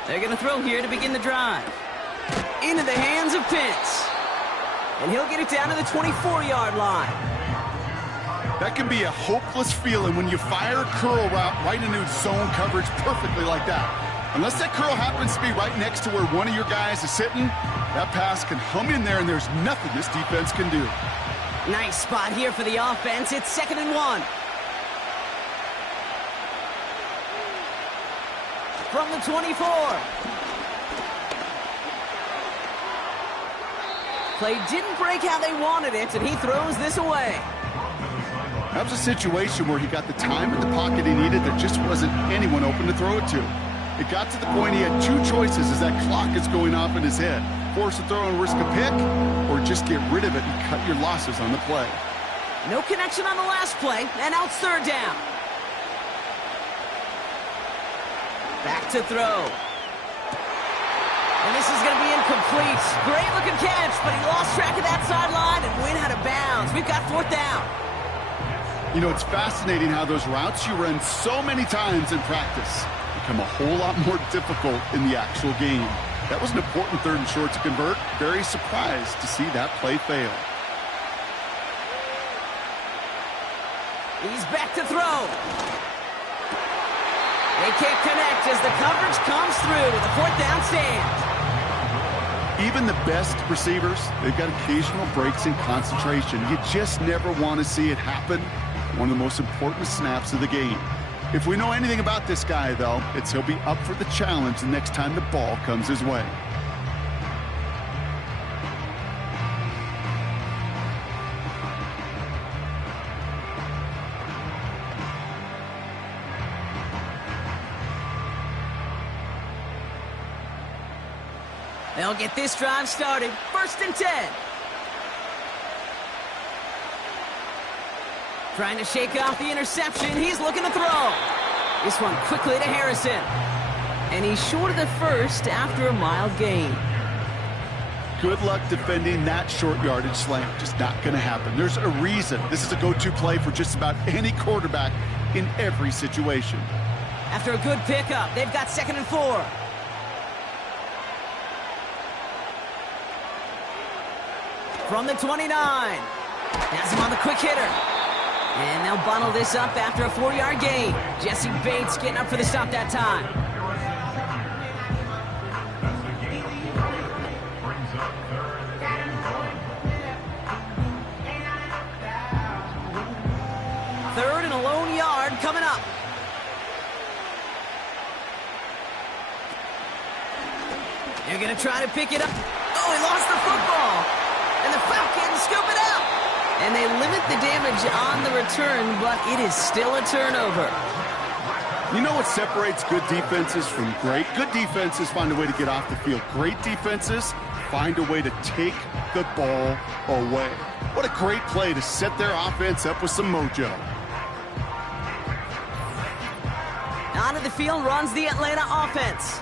They're going to throw here to begin the drive. Into the hands of Pitts. And he'll get it down to the 24-yard line. That can be a hopeless feeling when you fire a curl route right into zone coverage perfectly like that. Unless that curl happens to be right next to where one of your guys is sitting, that pass can hum in there and there's nothing this defense can do. Nice spot here for the offense. It's 2nd and 1. From the 24. Play didn't break how they wanted it, and he throws this away. That was a situation where he got the time in the pocket he needed. There just wasn't anyone open to throw it to. It got to the point he had 2 choices as that clock is going off in his head. Force a throw and risk a pick, or just get rid of it and cut your losses on the play. No connection on the last play, and now it's 3rd down. Back to throw. And this is going to be incomplete. Great looking catch, but he lost track of that sideline and went out of bounds. We've got 4th down. You know, it's fascinating how those routes you run so many times in practice become a whole lot more difficult in the actual game. That was an important 3rd and short to convert. Very surprised to see that play fail. He's back to throw. They can't connect as the coverage comes through with a 4th down stand. Even the best receivers, they've got occasional breaks in concentration. You just never want to see it happen. One of the most important snaps of the game. If we know anything about this guy, though, it's he'll be up for the challenge the next time the ball comes his way. They'll get this drive started. 1st and 10. Trying to shake off the interception. He's looking to throw. This one quickly to Harrison. And he's short of the first after a mild gain. Good luck defending that short yardage slant. Just not going to happen. There's a reason. This is a go-to play for just about any quarterback in every situation. After a good pickup, they've got 2nd and 4. From the 29. Has him on the quick hitter. And they'll bundle this up after a 4-yard gain. Jesse Bates getting up for the stop that time. Third and a lone yard coming up. They're going to try to pick it up. Oh, he lost the football. And the Falcons scoop it up. And they limit the damage on the return, but it is still a turnover. You know what separates good defenses from great? Good defenses find a way to get off the field. Great defenses find a way to take the ball away. What a great play to set their offense up with some mojo. Onto the field runs the Atlanta offense.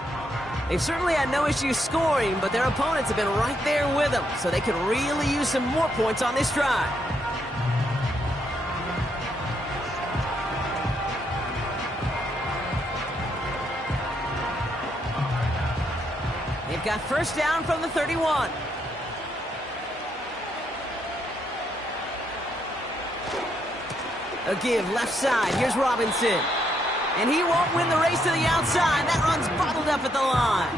They've certainly had no issue scoring, but their opponents have been right there with them, so they could really use some more points on this drive. They've got 1st down from the 31. A give left side. Here's Robinson. And he won't win the race to the outside. That run's bottled up at the line.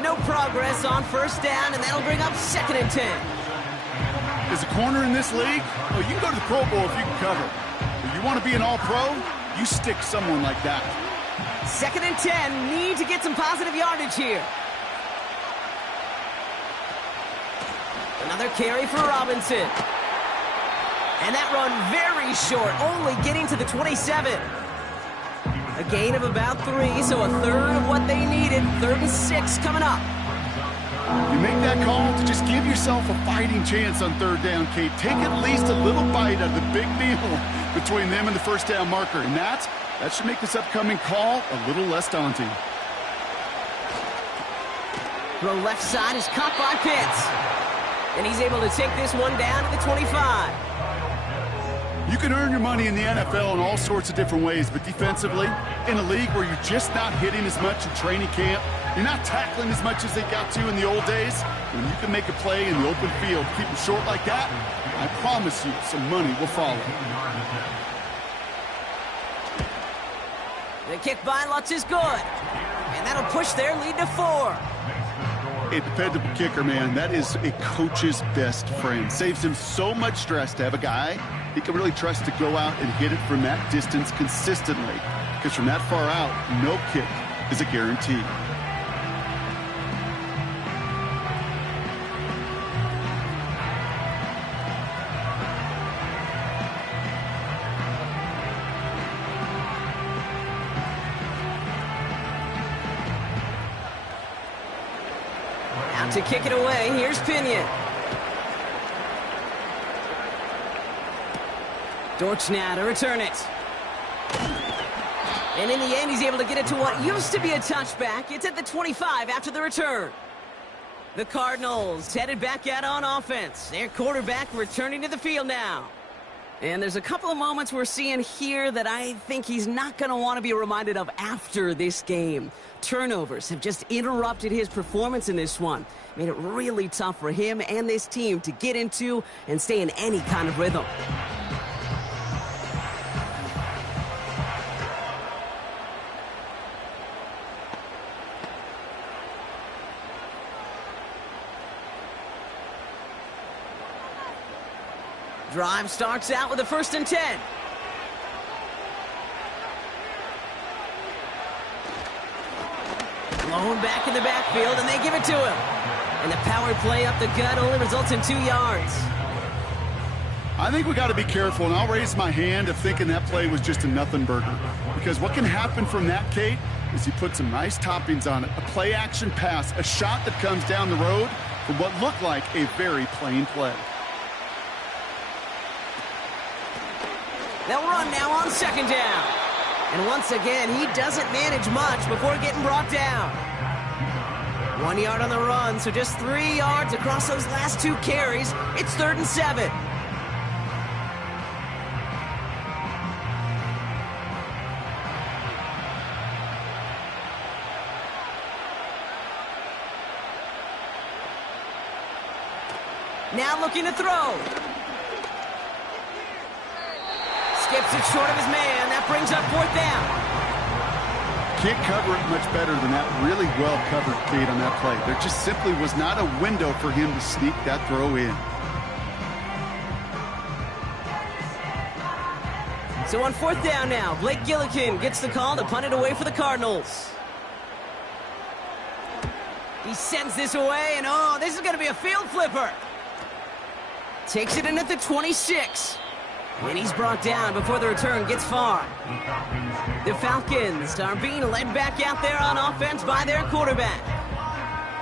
No progress on 1st down, and that'll bring up 2nd and 10. As a corner in this league, oh, you can go to the Pro Bowl if you can cover. If you want to be an all-pro, you stick someone like that. 2nd and 10. Need to get some positive yardage here. Another carry for Robinson. And that run very short, only getting to the 27. A gain of about 3, so a third of what they needed. 3rd and 6 coming up. You make that call to just give yourself a fighting chance on 3rd down, Kate. Take at least a little bite out of the big meal between them and the 1st down marker. And that should make this upcoming call a little less daunting. Throw left side is caught by Pitts. And he's able to take this one down to the 25. You can earn your money in the NFL in all sorts of different ways, but defensively, in a league where you're just not hitting as much in training camp, you're not tackling as much as they got to in the old days, when you can make a play in the open field, keep them short like that, I promise you some money will follow. The kick by Lutz is good. And that'll push their lead to 4. A dependable kicker, man. That is a coach's best friend. Saves him so much stress to have a guy he can really trust to go out and hit it from that distance consistently. Because from that far out, no kick is a guarantee. To kick it away, here's Pinion. Dortch now to return it. And in the end, he's able to get it to what used to be a touchback. It's at the 25 after the return. The Cardinals headed back out on offense. Their quarterback returning to the field now. And there's a couple of moments we're seeing here that I think he's not going to want to be reminded of after this game. Turnovers have just interrupted his performance in this one. Made it really tough for him and this team to get into and stay in any kind of rhythm. Drive starts out with a 1st and 10. Blown back in the backfield, and they give it to him. And the power play up the gut only results in 2 yards. I think we got to be careful, and I'll raise my hand of thinking that play was just a nothing burger. Because what can happen from that, Kate, is he put some nice toppings on it. A play-action pass, a shot that comes down the road for what looked like a very plain play. They'll run now on 2nd down. And once again, he doesn't manage much before getting brought down. 1 yard on the run, so just 3 yards across those last 2 carries. It's 3rd and 7. Now looking to throw. Skips it short of his man. That brings up 4th down. Can't cover it much better than that. Really well covered, Kate, on that play. There just simply was not a window for him to sneak that throw in. So on 4th down now, Blake Gillikin gets the call to punt it away for the Cardinals. He sends this away, and oh, this is going to be a field flipper. Takes it in at the 26. And he's brought down before the return gets far. The Falcons are being led back out there on offense by their quarterback.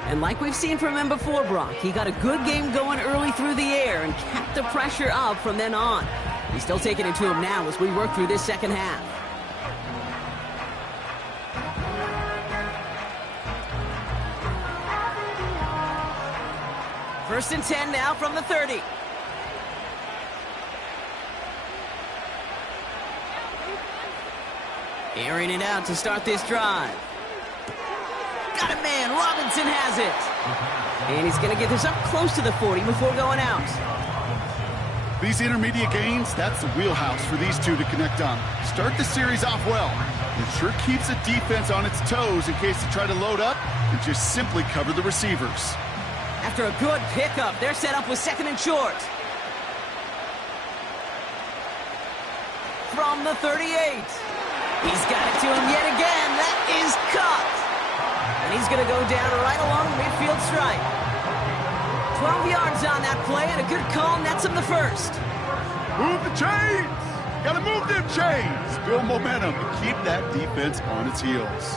And like we've seen from him before, Brock, he got a good game going early through the air and kept the pressure up from then on. He's still taking it to him now as we work through this second half. First and 10 now from the 30. Airing it out to start this drive. Got a man. Robinson has it. And he's going to get this up close to the 40 before going out. These intermediate gains, that's the wheelhouse for these two to connect on. Start the series off well. It sure keeps the defense on its toes in case they try to load up and just simply cover the receivers. After a good pickup, they're set up with 2nd and short. From the 38. He's got it to him yet again. That is caught. And he's going to go down right along the midfield stripe. 12 yards on that play, and a good call nets him the first. Move the chains. Got to move them chains. Build momentum and keep that defense on its heels.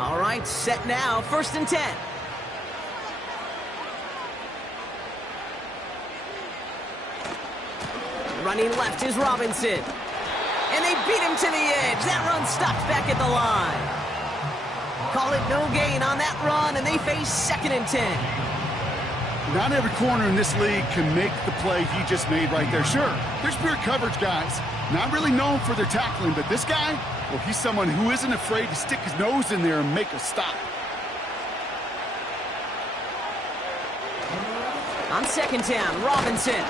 All right, set now. 1st and 10. Running left is Robinson. And they beat him to the edge. That run stopped back at the line. Call it no gain on that run, and they face 2nd and 10. Not every corner in this league can make the play he just made right there. Sure, there's pure coverage guys. Not really known for their tackling, but this guy, well, he's someone who isn't afraid to stick his nose in there and make a stop. On 2nd down, Robinson.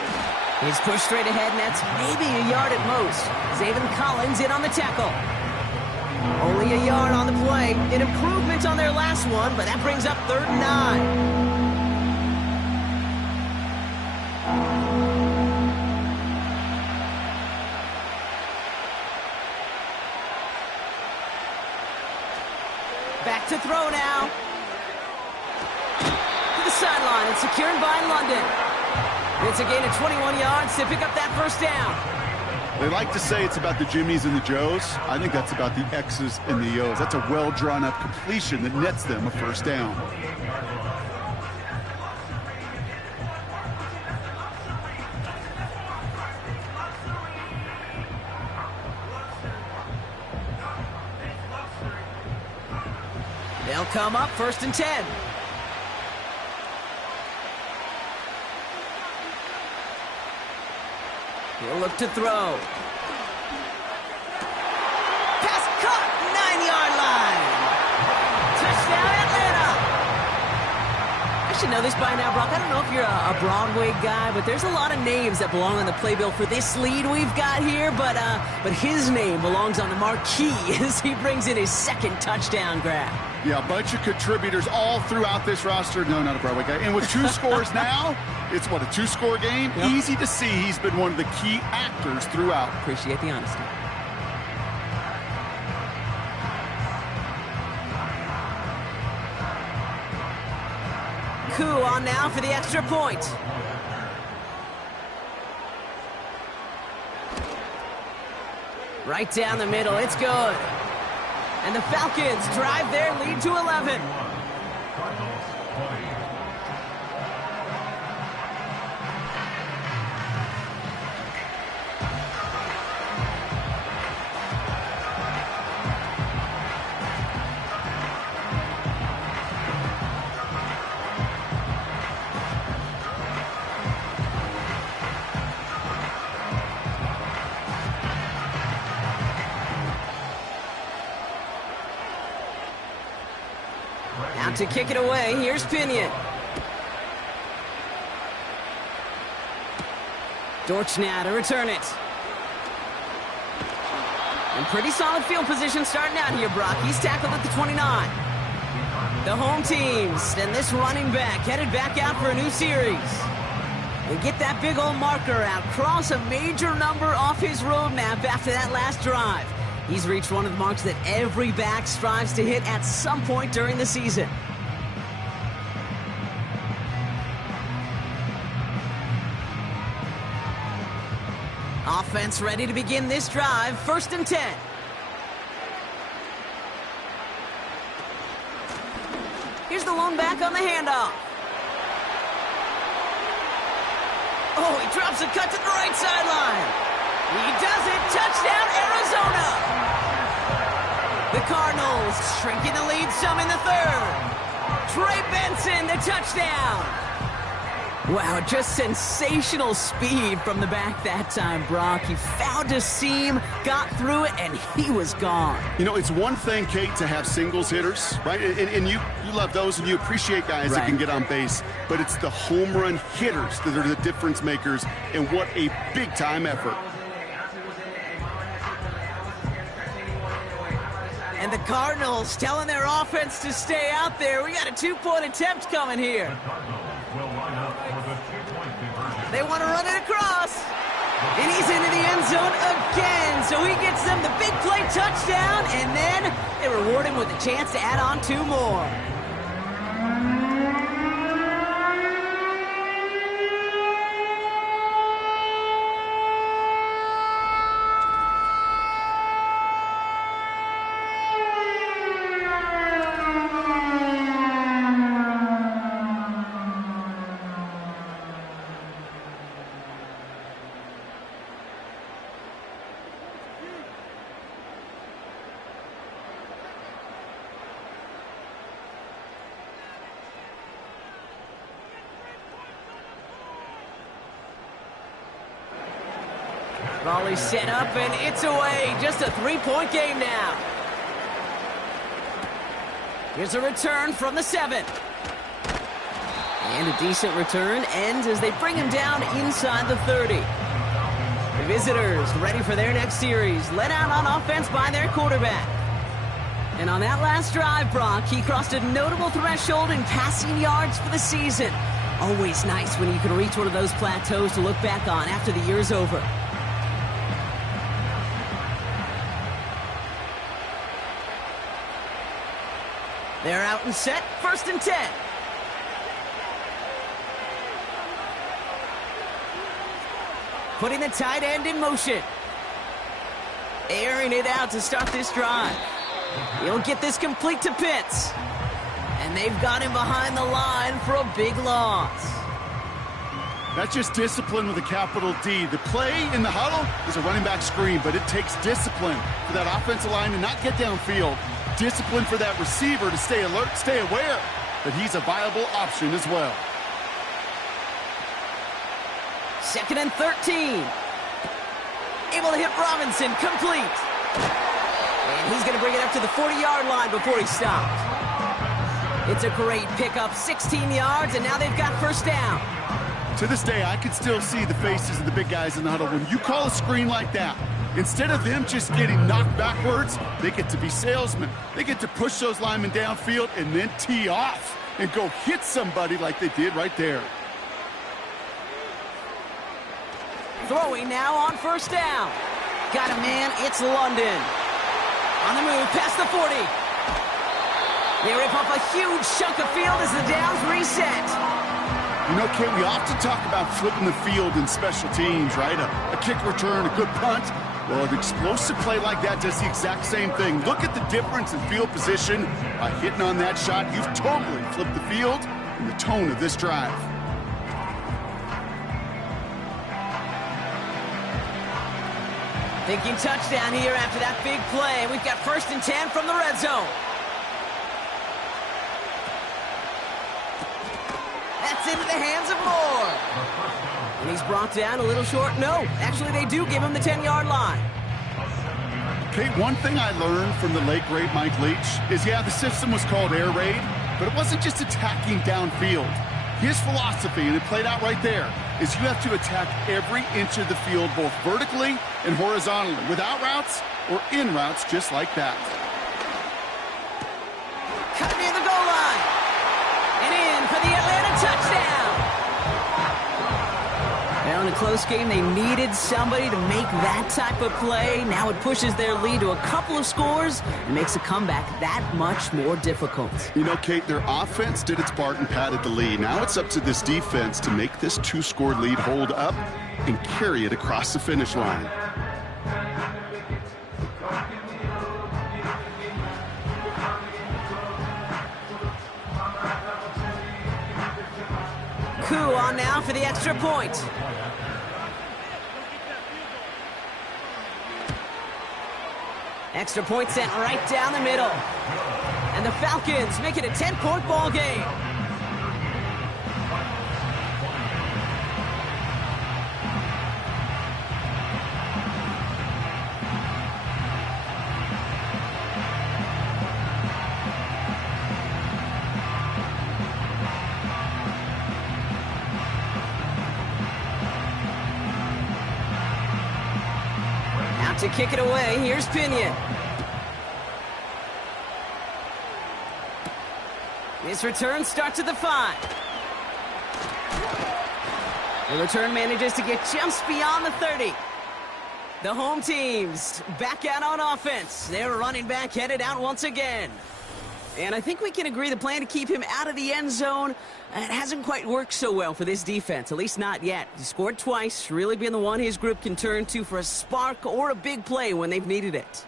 He's pushed straight ahead, and that's maybe a yard at most. Zaven Collins in on the tackle. Only a yard on the play. An improvement on their last one, but that brings up 3rd and 9. Back to throw now. To the sideline and secured by London. It's a gain of 21 yards to pick up that first down. They like to say it's about the Jimmies and the Joes. I think that's about the X's and the O's. That's a well-drawn-up completion that nets them a first down. They'll come up 1st and 10. He'll look to throw. Pass caught, 9-yard line. Touchdown, Atlanta. I should know this by now, Brock. I don't know if you're a Broadway guy, but there's a lot of names that belong on the playbill for this lead we've got here. But his name belongs on the marquee as he brings in his 2nd touchdown grab. Yeah, a bunch of contributors all throughout this roster. No, not a Broadway guy. And with 2 scores now, it's what, a 2-score game? Yep. Easy to see he's been one of the key actors throughout. Appreciate the honesty. Koo on now for the extra point. Right down the middle, it's good. And the Falcons drive their lead to 11. Out to kick it away, here's Pinion. Dortch now to return it. And pretty solid field position starting out here, Brock. He's tackled at the 29. The home teams and this running back headed back out for a new series. They get that big old marker out, cross a major number off his roadmap after that last drive. He's reached one of the marks that every back strives to hit at some point during the season. Offense ready to begin this drive, 1st and 10. Here's the lone back on the handoff. Oh, he drops a cut to the right sideline. He does it. Touchdown, Arizona. The Cardinals shrinking the lead some in the 3rd. Trey Benson, the touchdown. Wow, just sensational speed from the back that time, Brock. He found a seam, got through it, and he was gone. You know, it's one thing, Kate, to have singles hitters, right? And you love those, and you appreciate guys that can get on base. But it's the home run hitters that are the difference makers, and what a big-time effort. And the Cardinals telling their offense to stay out there. We got a 2-point attempt coming here. They want to run it across. And he's into the end zone again. So he gets them the big play touchdown, and then they reward him with a chance to add on 2 more. Volley set up, and it's away. Just a 3-point game now. Here's a return from the 7. And a decent return ends as they bring him down inside the 30. The visitors ready for their next series, led out on offense by their quarterback. And on that last drive, Brock, he crossed a notable threshold in passing yards for the season. Always nice when you can reach one of those plateaus to look back on after the year's over. They're out and set, 1st and 10. Putting the tight end in motion. Airing it out to start this drive. He'll get this complete to Pitts. And they've got him behind the line for a big loss. That's just discipline with a capital D. The play in the huddle is a running back screen, but it takes discipline for that offensive line to not get downfield. Discipline for that receiver to stay alert, stay aware that he's a viable option as well. 2nd and 13. Able to hit Robinson, complete. And he's going to bring it up to the 40-yard line before he stopped. It's a great pickup, 16 yards, and now they've got 1st down. To this day, I can still see the faces of the big guys in the huddle. When you call a screen like that, instead of them just getting knocked backwards, they get to be salesmen. They get to push those linemen downfield and then tee off and go hit somebody like they did right there. Throwing now on 1st down. Got a man, it's London. On the move, past the 40. They rip up a huge chunk of field as the downs reset. You know, Kate, we often talk about flipping the field in special teams, right? A kick return, a good punt. Well, an explosive play like that does the exact same thing. Look at the difference in field position. By hitting on that shot, you've totally flipped the field and the tone of this drive. Thinking touchdown here after that big play. We've got 1st and 10 from the red zone. That's into the hands of Moore. And he's brought down a little short. No, actually they do give him the 10-yard line. Okay, one thing I learned from the late, great Mike Leach is, yeah, the system was called air raid, but it wasn't just attacking downfield. His philosophy, and it played out right there, is you have to attack every inch of the field, both vertically and horizontally, without routes or in routes just like that. Cut near the goal line. And in for the Atlanta touchdown. Now in a close game, they needed somebody to make that type of play. Now it pushes their lead to a couple of scores and makes a comeback that much more difficult. You know, Kate, their offense did its part and padded the lead. Now it's up to this defense to make this 2-score lead hold up and carry it across the finish line. Coup on now for the extra point. Extra point sent right down the middle. And the Falcons make it a 10-point ball game. To kick it away, here's Pinion. This return starts at the 5. The return manages to get just beyond the 30. The home team's back out on offense. Their running back headed out once again. And I think we can agree the plan to keep him out of the end zone, it hasn't quite worked so well for this defense, at least not yet. He scored twice, really being the one his group can turn to for a spark or a big play when they've needed it.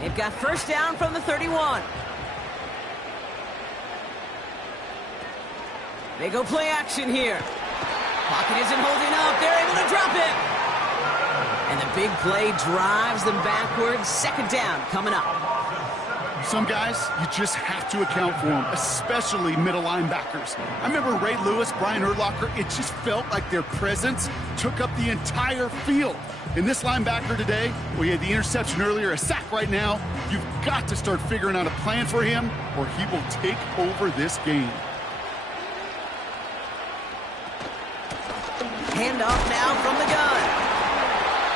They've got 1st down from the 31. They go play action here. Pocket isn't holding up. They're able to drop it. And the big play drives them backwards. 2nd down coming up. Some guys, you just have to account for them, especially middle linebackers. I remember Ray Lewis, Brian Urlacher, it just felt like their presence took up the entire field. And this linebacker today, well, he had the interception earlier, a sack right now. You've got to start figuring out a plan for him, or he will take over this game. Handoff now from the gun.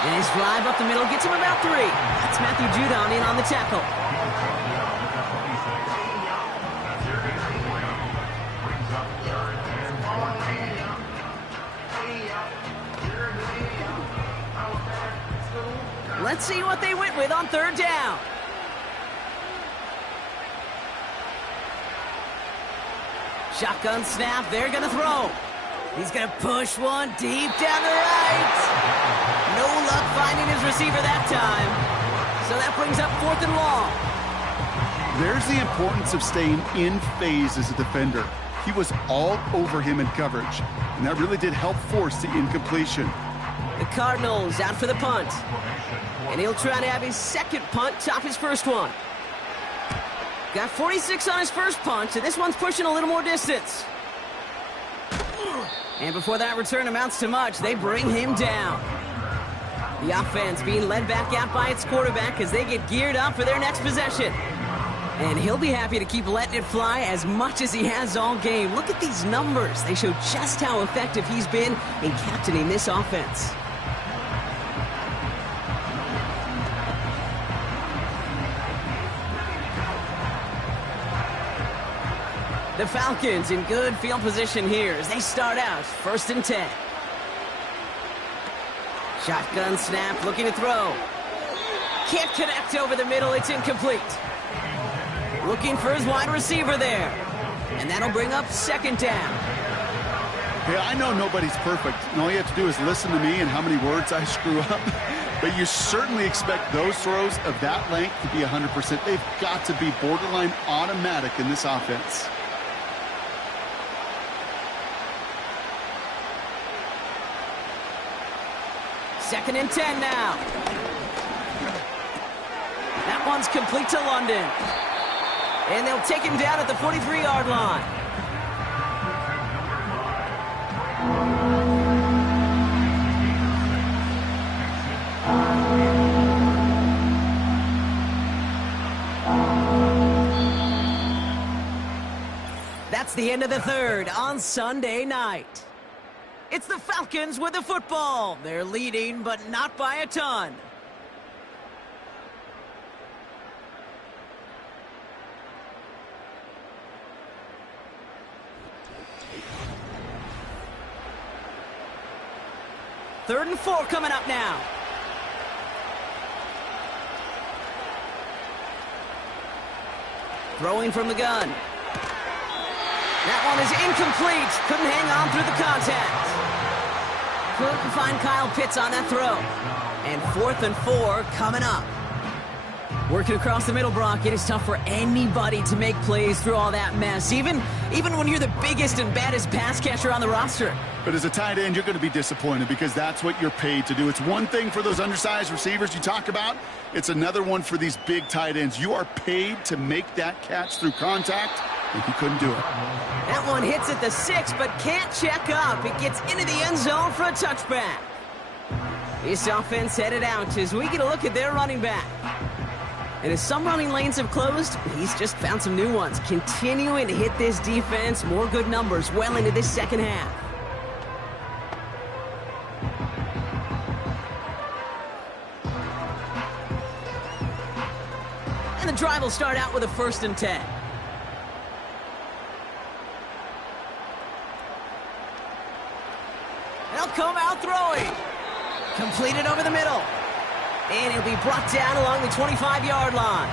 And his drive up the middle gets him about 3. That's Matthew Judon in on the tackle. Let's see what they went with on 3rd down. Shotgun snap, they're gonna throw. He's gonna push one deep down the right. No luck finding his receiver that time. So that brings up 4th and long. There's the importance of staying in phase as a defender. He was all over him in coverage, and that really did help force the incompletion. The Cardinals out for the punt. And he'll try to have his 2nd punt top his 1st one. Got 46 on his 1st punt, and this one's pushing a little more distance. And before that return amounts to much, they bring him down. The offense being led back out by its quarterback as they get geared up for their next possession. And he'll be happy to keep letting it fly as much as he has all game. Look at these numbers. They show just how effective he's been in captaining this offense. The Falcons in good field position here as they start out 1st and 10. Shotgun snap, looking to throw. Can't connect over the middle, it's incomplete. Looking for his wide receiver there. And that'll bring up 2nd down. Hey, I know nobody's perfect, and all you have to do is listen to me and how many words I screw up. But you certainly expect those throws of that length to be 100%. They've got to be borderline automatic in this offense. Second and 10 now. That one's complete to London. And they'll take him down at the 43-yard line. That's the end of the 3rd on Sunday night. It's the Falcons with the football. They're leading, but not by a ton. Third and 4 coming up now. Throwing from the gun. That one is incomplete. Couldn't hang on through the contact. Couldn't find Kyle Pitts on that throw. And 4th and 4 coming up. Working across the middle, Brock, it is tough for anybody to make plays through all that mess, even when you're the biggest and baddest pass catcher on the roster. But as a tight end, you're going to be disappointed because that's what you're paid to do. It's one thing for those undersized receivers you talk about. It's another one for these big tight ends. You are paid to make that catch through contact, and he couldn't do it. That one hits at the 6, but can't check up. It gets into the end zone for a touchback. This offense headed out as we get a look at their running back. And as some running lanes have closed, he's just found some new ones. Continuing to hit this defense, more good numbers well into this 2nd half. And the drive will start out with a 1st and 10. They'll come out throwing. Completed over the middle. And he'll be brought down along the 25-yard line.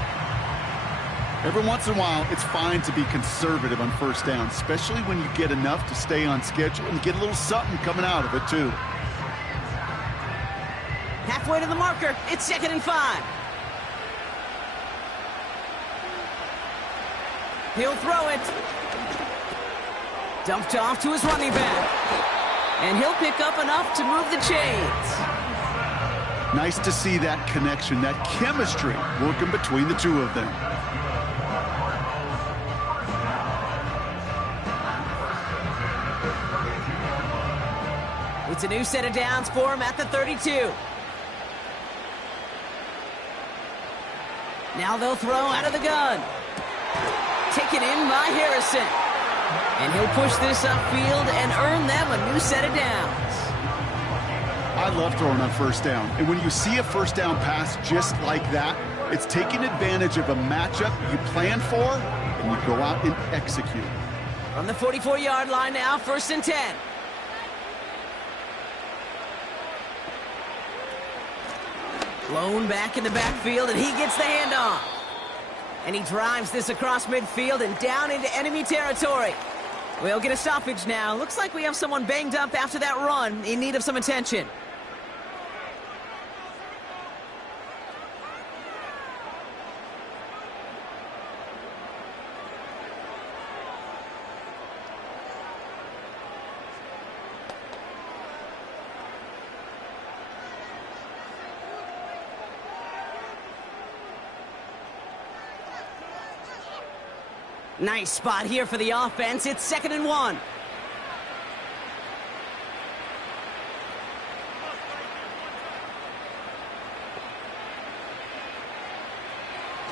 Every once in a while, it's fine to be conservative on 1st down, especially when you get enough to stay on schedule and get a little something coming out of it, too. Halfway to the marker, it's 2nd and 5. He'll throw it. Dumped off to his running back. And he'll pick up enough to move the chains. Nice to see that connection, that chemistry working between the two of them. It's a new set of downs for him at the 32. Now they'll throw out of the gun. Taken in by Harrison. And he'll push this upfield and earn them a new set of downs. I love throwing on first down. And when you see a first down pass just like that, it's taking advantage of a matchup you plan for, and you go out and execute. From the 44-yard line now, 1st and 10. Blown back in the backfield, and he gets the handoff. And he drives this across midfield and down into enemy territory. We'll get a stoppage now. Looks like we have someone banged up after that run, in need of some attention. Nice spot here for the offense. It's 2nd and 1.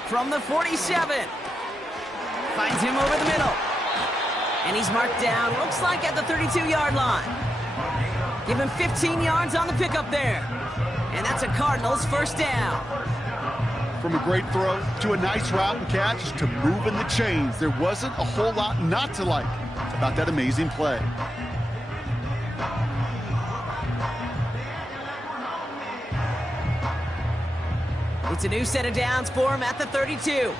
From the 47. Finds him over the middle. And he's marked down, looks like at the 32-yard line. Give him 15 yards on the pickup there. And that's a Cardinals 1st down. From a great throw to a nice route and catch to moving the chains, there wasn't a whole lot not to like about that amazing play. It's a new set of downs for him at the 32.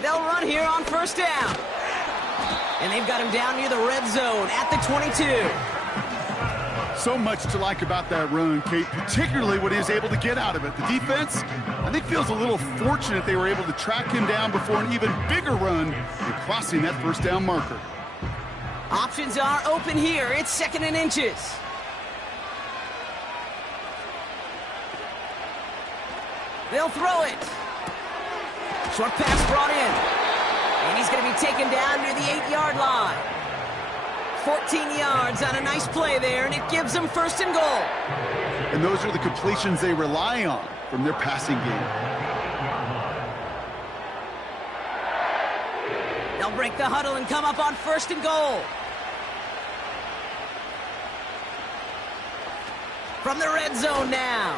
They'll run here on 1st down. And they've got him down near the red zone at the 22. So much to like about that run, Kate, particularly what he was able to get out of it. The defense, I think, feels a little fortunate they were able to track him down before an even bigger run and crossing that 1st down marker. Options are open here. It's 2nd and inches. They'll throw it. Short pass brought in. And he's going to be taken down near the 8-yard line. 14 yards on a nice play there, and it gives them 1st and goal. And those are the completions they rely on from their passing game. They'll break the huddle and come up on 1st and goal. From the red zone now.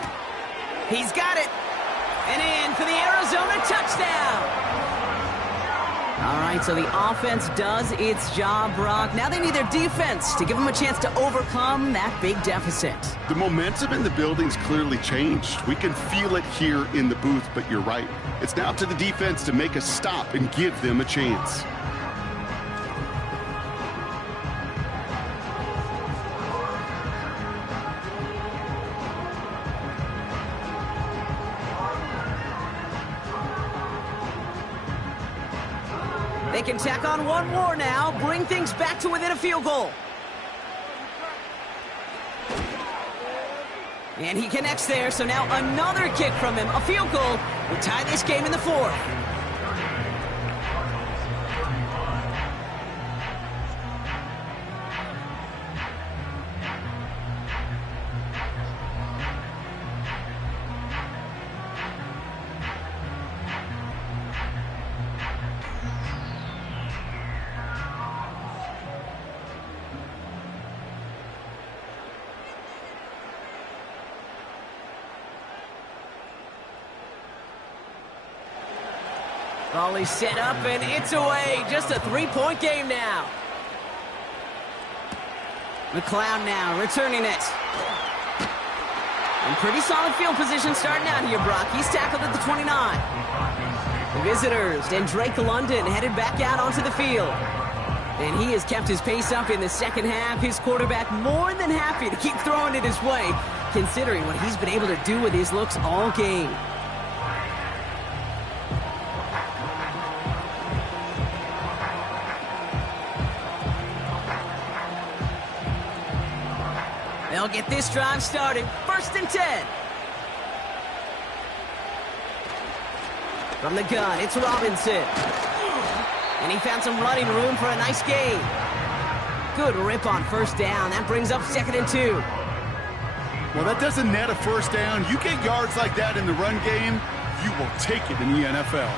He's got it. And in for the Arizona touchdown. All right, so the offense does its job, Brock. Now they need their defense to give them a chance to overcome that big deficit. The momentum in the building's clearly changed. We can feel it here in the booth, but you're right. It's now to the defense to make a stop and give them a chance. They can tack on one more now, bring things back to within a field goal. And he connects there, so now another kick from him. A field goal will tie this game in the 4th. Volley set up, and it's away. Just a 3-point game now. McLeod now returning it. And pretty solid field position starting out here, Brock. He's tackled at the 29. The visitors and Drake London headed back out onto the field. And he has kept his pace up in the 2nd half. His quarterback more than happy to keep throwing it his way, considering what he's been able to do with his looks all game. They'll get this drive started. 1st and 10. From the gun, it's Robinson. And he found some running room for a nice gain. Good rip on first down. That brings up 2nd and 2. Well, that doesn't net a first down. You get yards like that in the run game, you will take it in the NFL.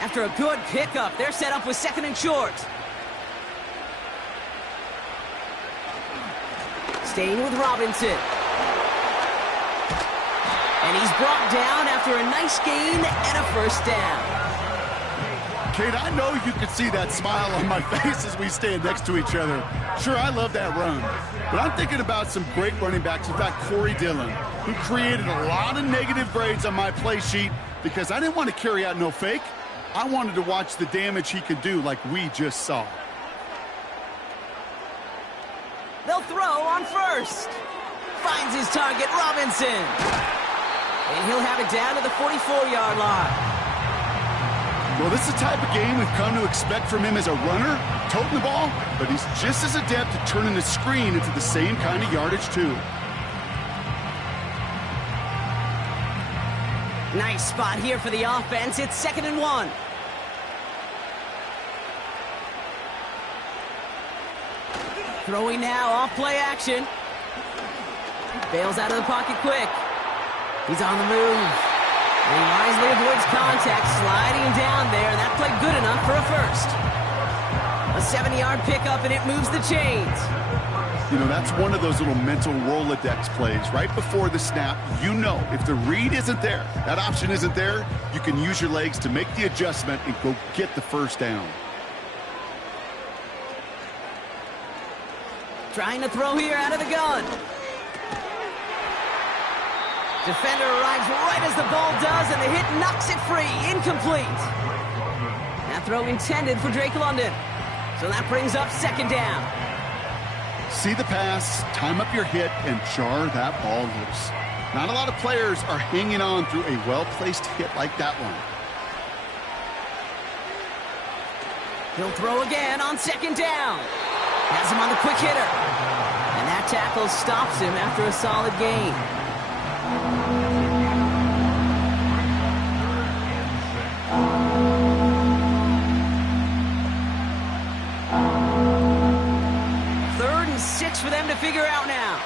After a good pickup, they're set up with 2nd and short. Staying with Robinson. And he's brought down after a nice gain and a first down. Kate, I know you can see that smile on my face as we stand next to each other. Sure, I love that run. But I'm thinking about some great running backs. In fact, Corey Dillon, who created a lot of negative grades on my play sheet because I didn't want to carry out no fake. I wanted to watch the damage he could do like we just saw. They'll throw on first. Finds his target, Robinson. And he'll have it down to the 44-yard line. Well, this is the type of game we've come to expect from him as a runner, toting the ball, but he's just as adept at turning the screen into the same kind of yardage, too. Nice spot here for the offense. It's 2nd and 1. Throwing now, off play action. Bails out of the pocket quick. He's on the move. And he wisely avoids contact, sliding down there. That played good enough for a first. A 70-yard pickup, and it moves the chains. You know, that's one of those little mental Rolodex plays. Right before the snap, you know if the read isn't there, that option isn't there, you can use your legs to make the adjustment and go get the first down. Trying to throw here out of the gun. Defender arrives right as the ball does, and the hit knocks it free. Incomplete. That throw intended for Drake London. So that brings up 2nd down. See the pass, time up your hit, and jar that ball loose. Not a lot of players are hanging on through a well-placed hit like that one. He'll throw again on 2nd down. Has him on the quick hitter. And that tackle stops him after a solid gain. Third and 6 for them to figure out now.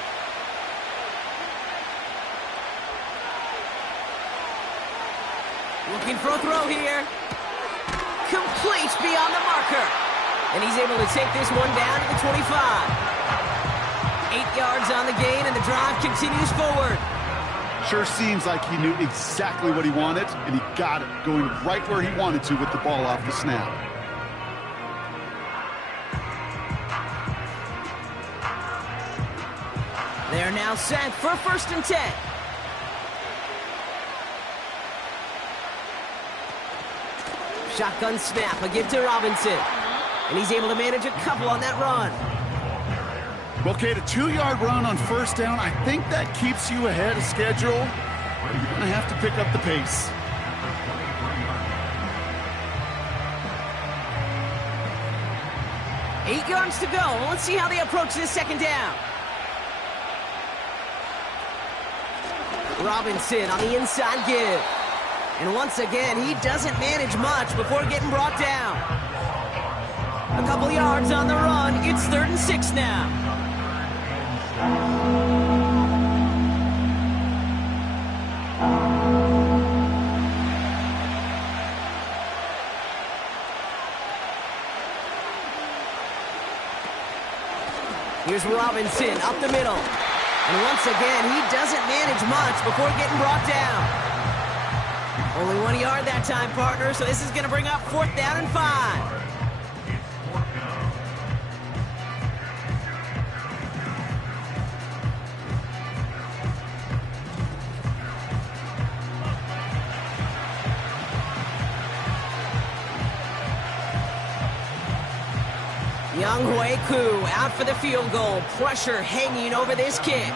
Looking for a throw here. Complete beyond the marker. And he's able to take this one down to the 25. 8 yards on the gain, and the drive continues forward. Sure seems like he knew exactly what he wanted, and he got it, going right where he wanted to with the ball off the snap. They're now set for 1st and 10. Shotgun snap, a give to Robinson. And he's able to manage a couple on that run. Well, Kate, a 2-yard run on first down, I think that keeps you ahead of schedule. But you're going to have to pick up the pace. Eight yards to go. Let's see how they approach this 2nd down. Robinson on the inside give. And once again, he doesn't manage much before getting brought down. A couple yards on the run. It's 3rd and 6 now. Here's Robinson up the middle. And once again, he doesn't manage much before getting brought down. Only 1 yard that time, partner, so this is going to bring up 4th down and 5. Younghoe Koo out for the field goal. Pressure hanging over this kick.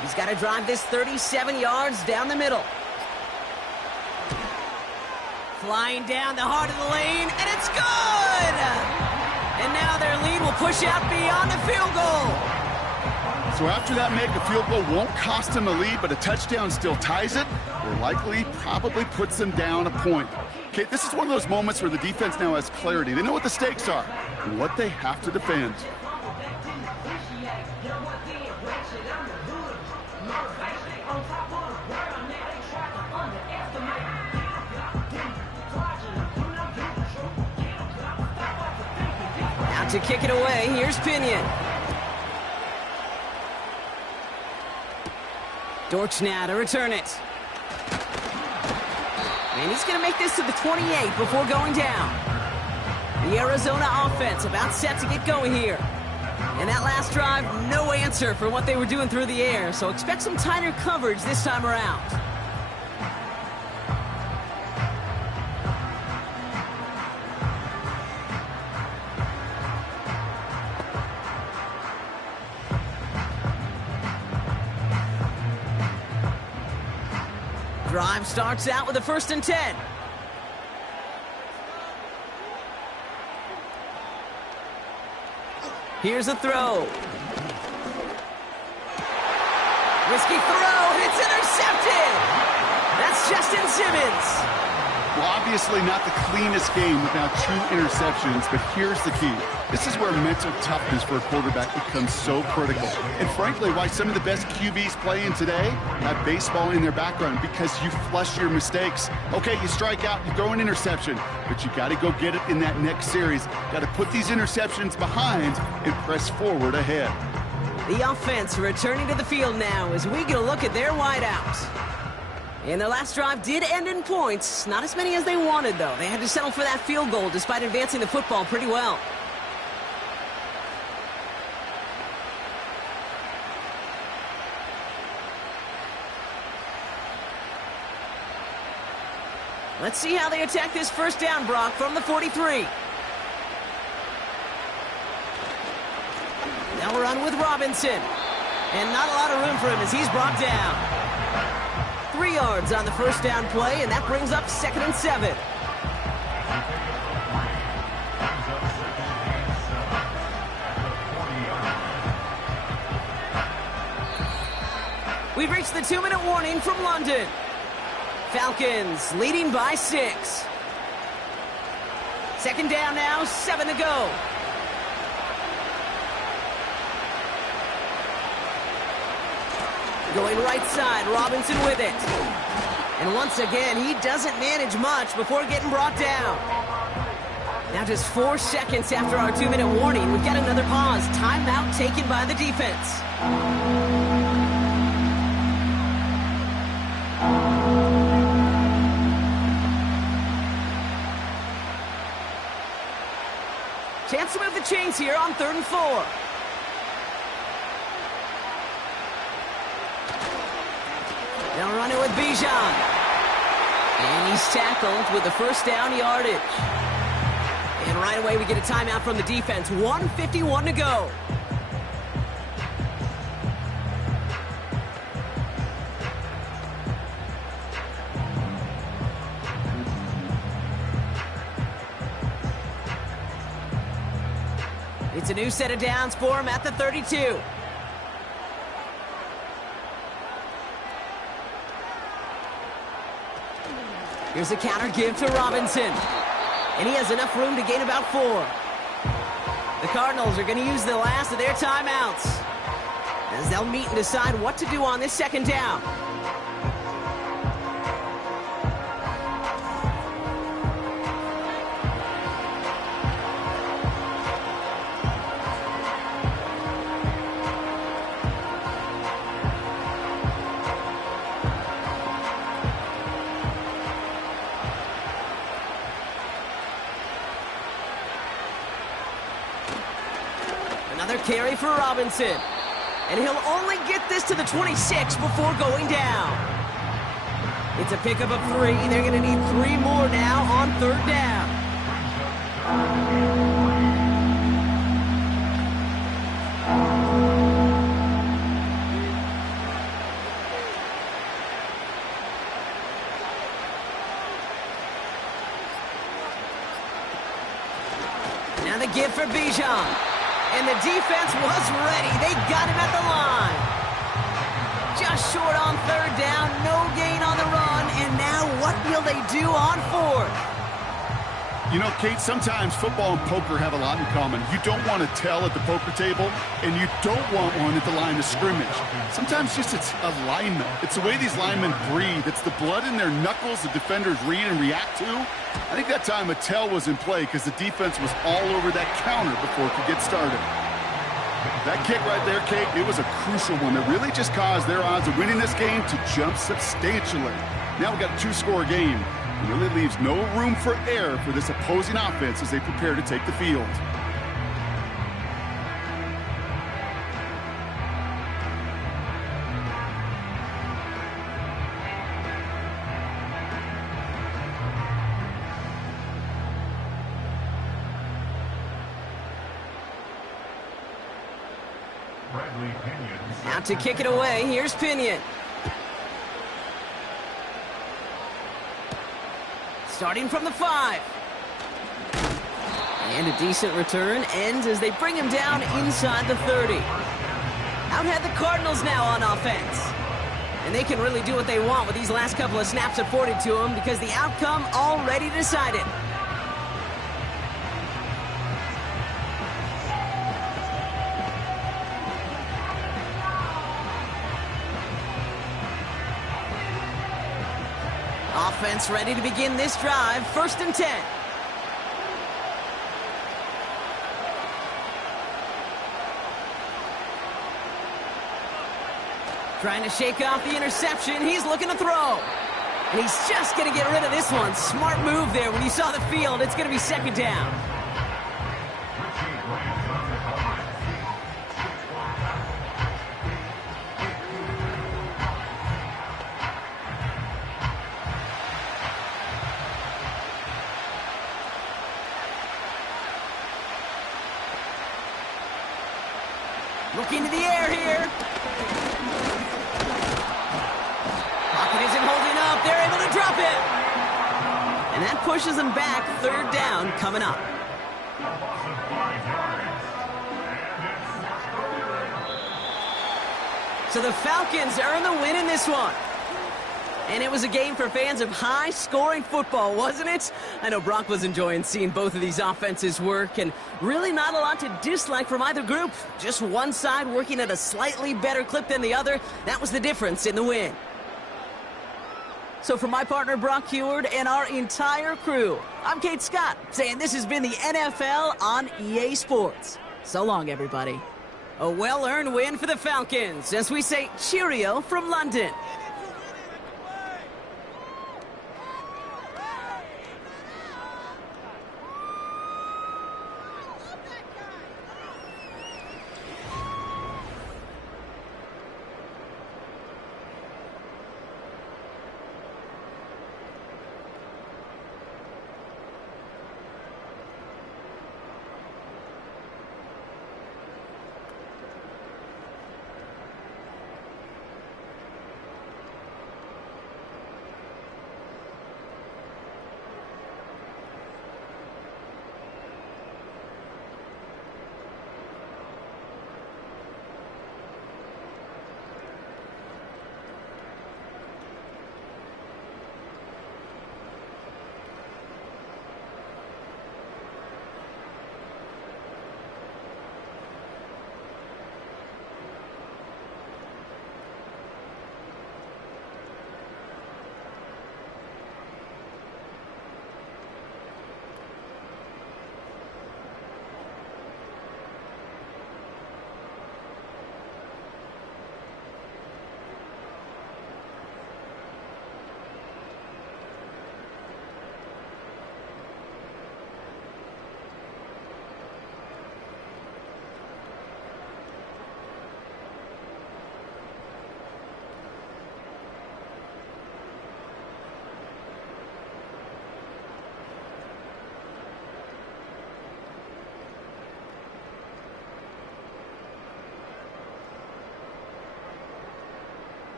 He's got to drive this 37 yards down the middle. Flying down the heart of the lane, and it's good! And now their lead will push out beyond the field goal. So after that make, a field goal won't cost them a lead, but a touchdown still ties it, or likely probably puts them down a point. Okay, this is one of those moments where the defense now has clarity. They know what the stakes are and what they have to defend. Now to kick it away, here's Pinion. Dortch now to return it. And he's going to make this to the 28 before going down. The Arizona offense about set to get going here. And that last drive, no answer for what they were doing through the air, so expect some tighter coverage this time around. Drive starts out with a 1st and 10. Here's a throw. Risky throw, and it's intercepted. That's Justin Simmons. Well, obviously not the cleanest game without 2 interceptions, but here's the key. This is where mental toughness for a quarterback becomes so critical. And frankly, why some of the best QBs playing today have baseball in their background, because you flush your mistakes. Okay, you strike out, you throw an interception, but you got to go get it in that next series. Got to put these interceptions behind and press forward ahead. The offense returning to the field now as we get a look at their wideouts. And their last drive did end in points. Not as many as they wanted, though. They had to settle for that field goal despite advancing the football pretty well. Let's see how they attack this 1st down, Brock, from the 43. They'll run with Robinson. And not a lot of room for him as he's brought down. 3 yards on the 1st down play, and that brings up 2nd and 7. We've reached the 2-minute warning from London. Falcons leading by 6. 2nd down now, 7 to go. Going right side, Robinson with it. And once again, he doesn't manage much before getting brought down. Now just 4 seconds after our 2-minute warning, we've got another pause. Timeout taken by the defense. Chance to move the chains here on 3rd and 4. They'll run it with Bijan. And he's tackled with the 1st down yardage. And right away we get a timeout from the defense. 1:51 to go. It's a new set of downs for him at the 32. Here's a counter give to Robinson. And he has enough room to gain about 4. The Cardinals are going to use the last of their timeouts as they'll meet and decide what to do on this 2nd down. Another carry for Robinson. And he'll only get this to the 26 before going down. It's a pickup of 3. They're going to need 3 more now on 3rd down. Now the give for Bijan. And the defense was ready. They got him at the line. Just short on third down, no gain on the run, and now what will they do on fourth? You know, Kate, sometimes football and poker have a lot in common. You don't want to tell at the poker table, and you don't want one at the line of scrimmage. Sometimes just it's alignment. It's the way these linemen breathe. It's the blood in their knuckles the defenders read and react to. I think that time a tell was in play because the defense was all over that counter before it could get started. That kick right there, Kate, it was a crucial one that really just caused their odds of winning this game to jump substantially. Now we've got a two-score game. It really leaves no room for error for this opposing offense as they prepare to take the field. Out to kick it away, here's Pinion. Starting from the 5. And a decent return ends as they bring him down inside the 30. Out head the Cardinals now on offense. And they can really do what they want with these last couple of snaps afforded to them because the outcome already decided. Offense ready to begin this drive. 1st and 10. Trying to shake off the interception. He's looking to throw. And he's just going to get rid of this one. Smart move there. When you saw the field, it's going to be 2nd down. Looking to the air here. Pocket isn't holding up. They're able to drop it. And that pushes them back. 3rd down coming up. So the Falcons earn the win in this one. And it was a game for fans of high-scoring football, wasn't it? I know Brock was enjoying seeing both of these offenses work, and really not a lot to dislike from either group. Just one side working at a slightly better clip than the other. That was the difference in the win. So for my partner, Brock Heward, and our entire crew, I'm Kate Scott, saying this has been the NFL on EA Sports. So long, everybody. A well-earned win for the Falcons, as we say cheerio from London.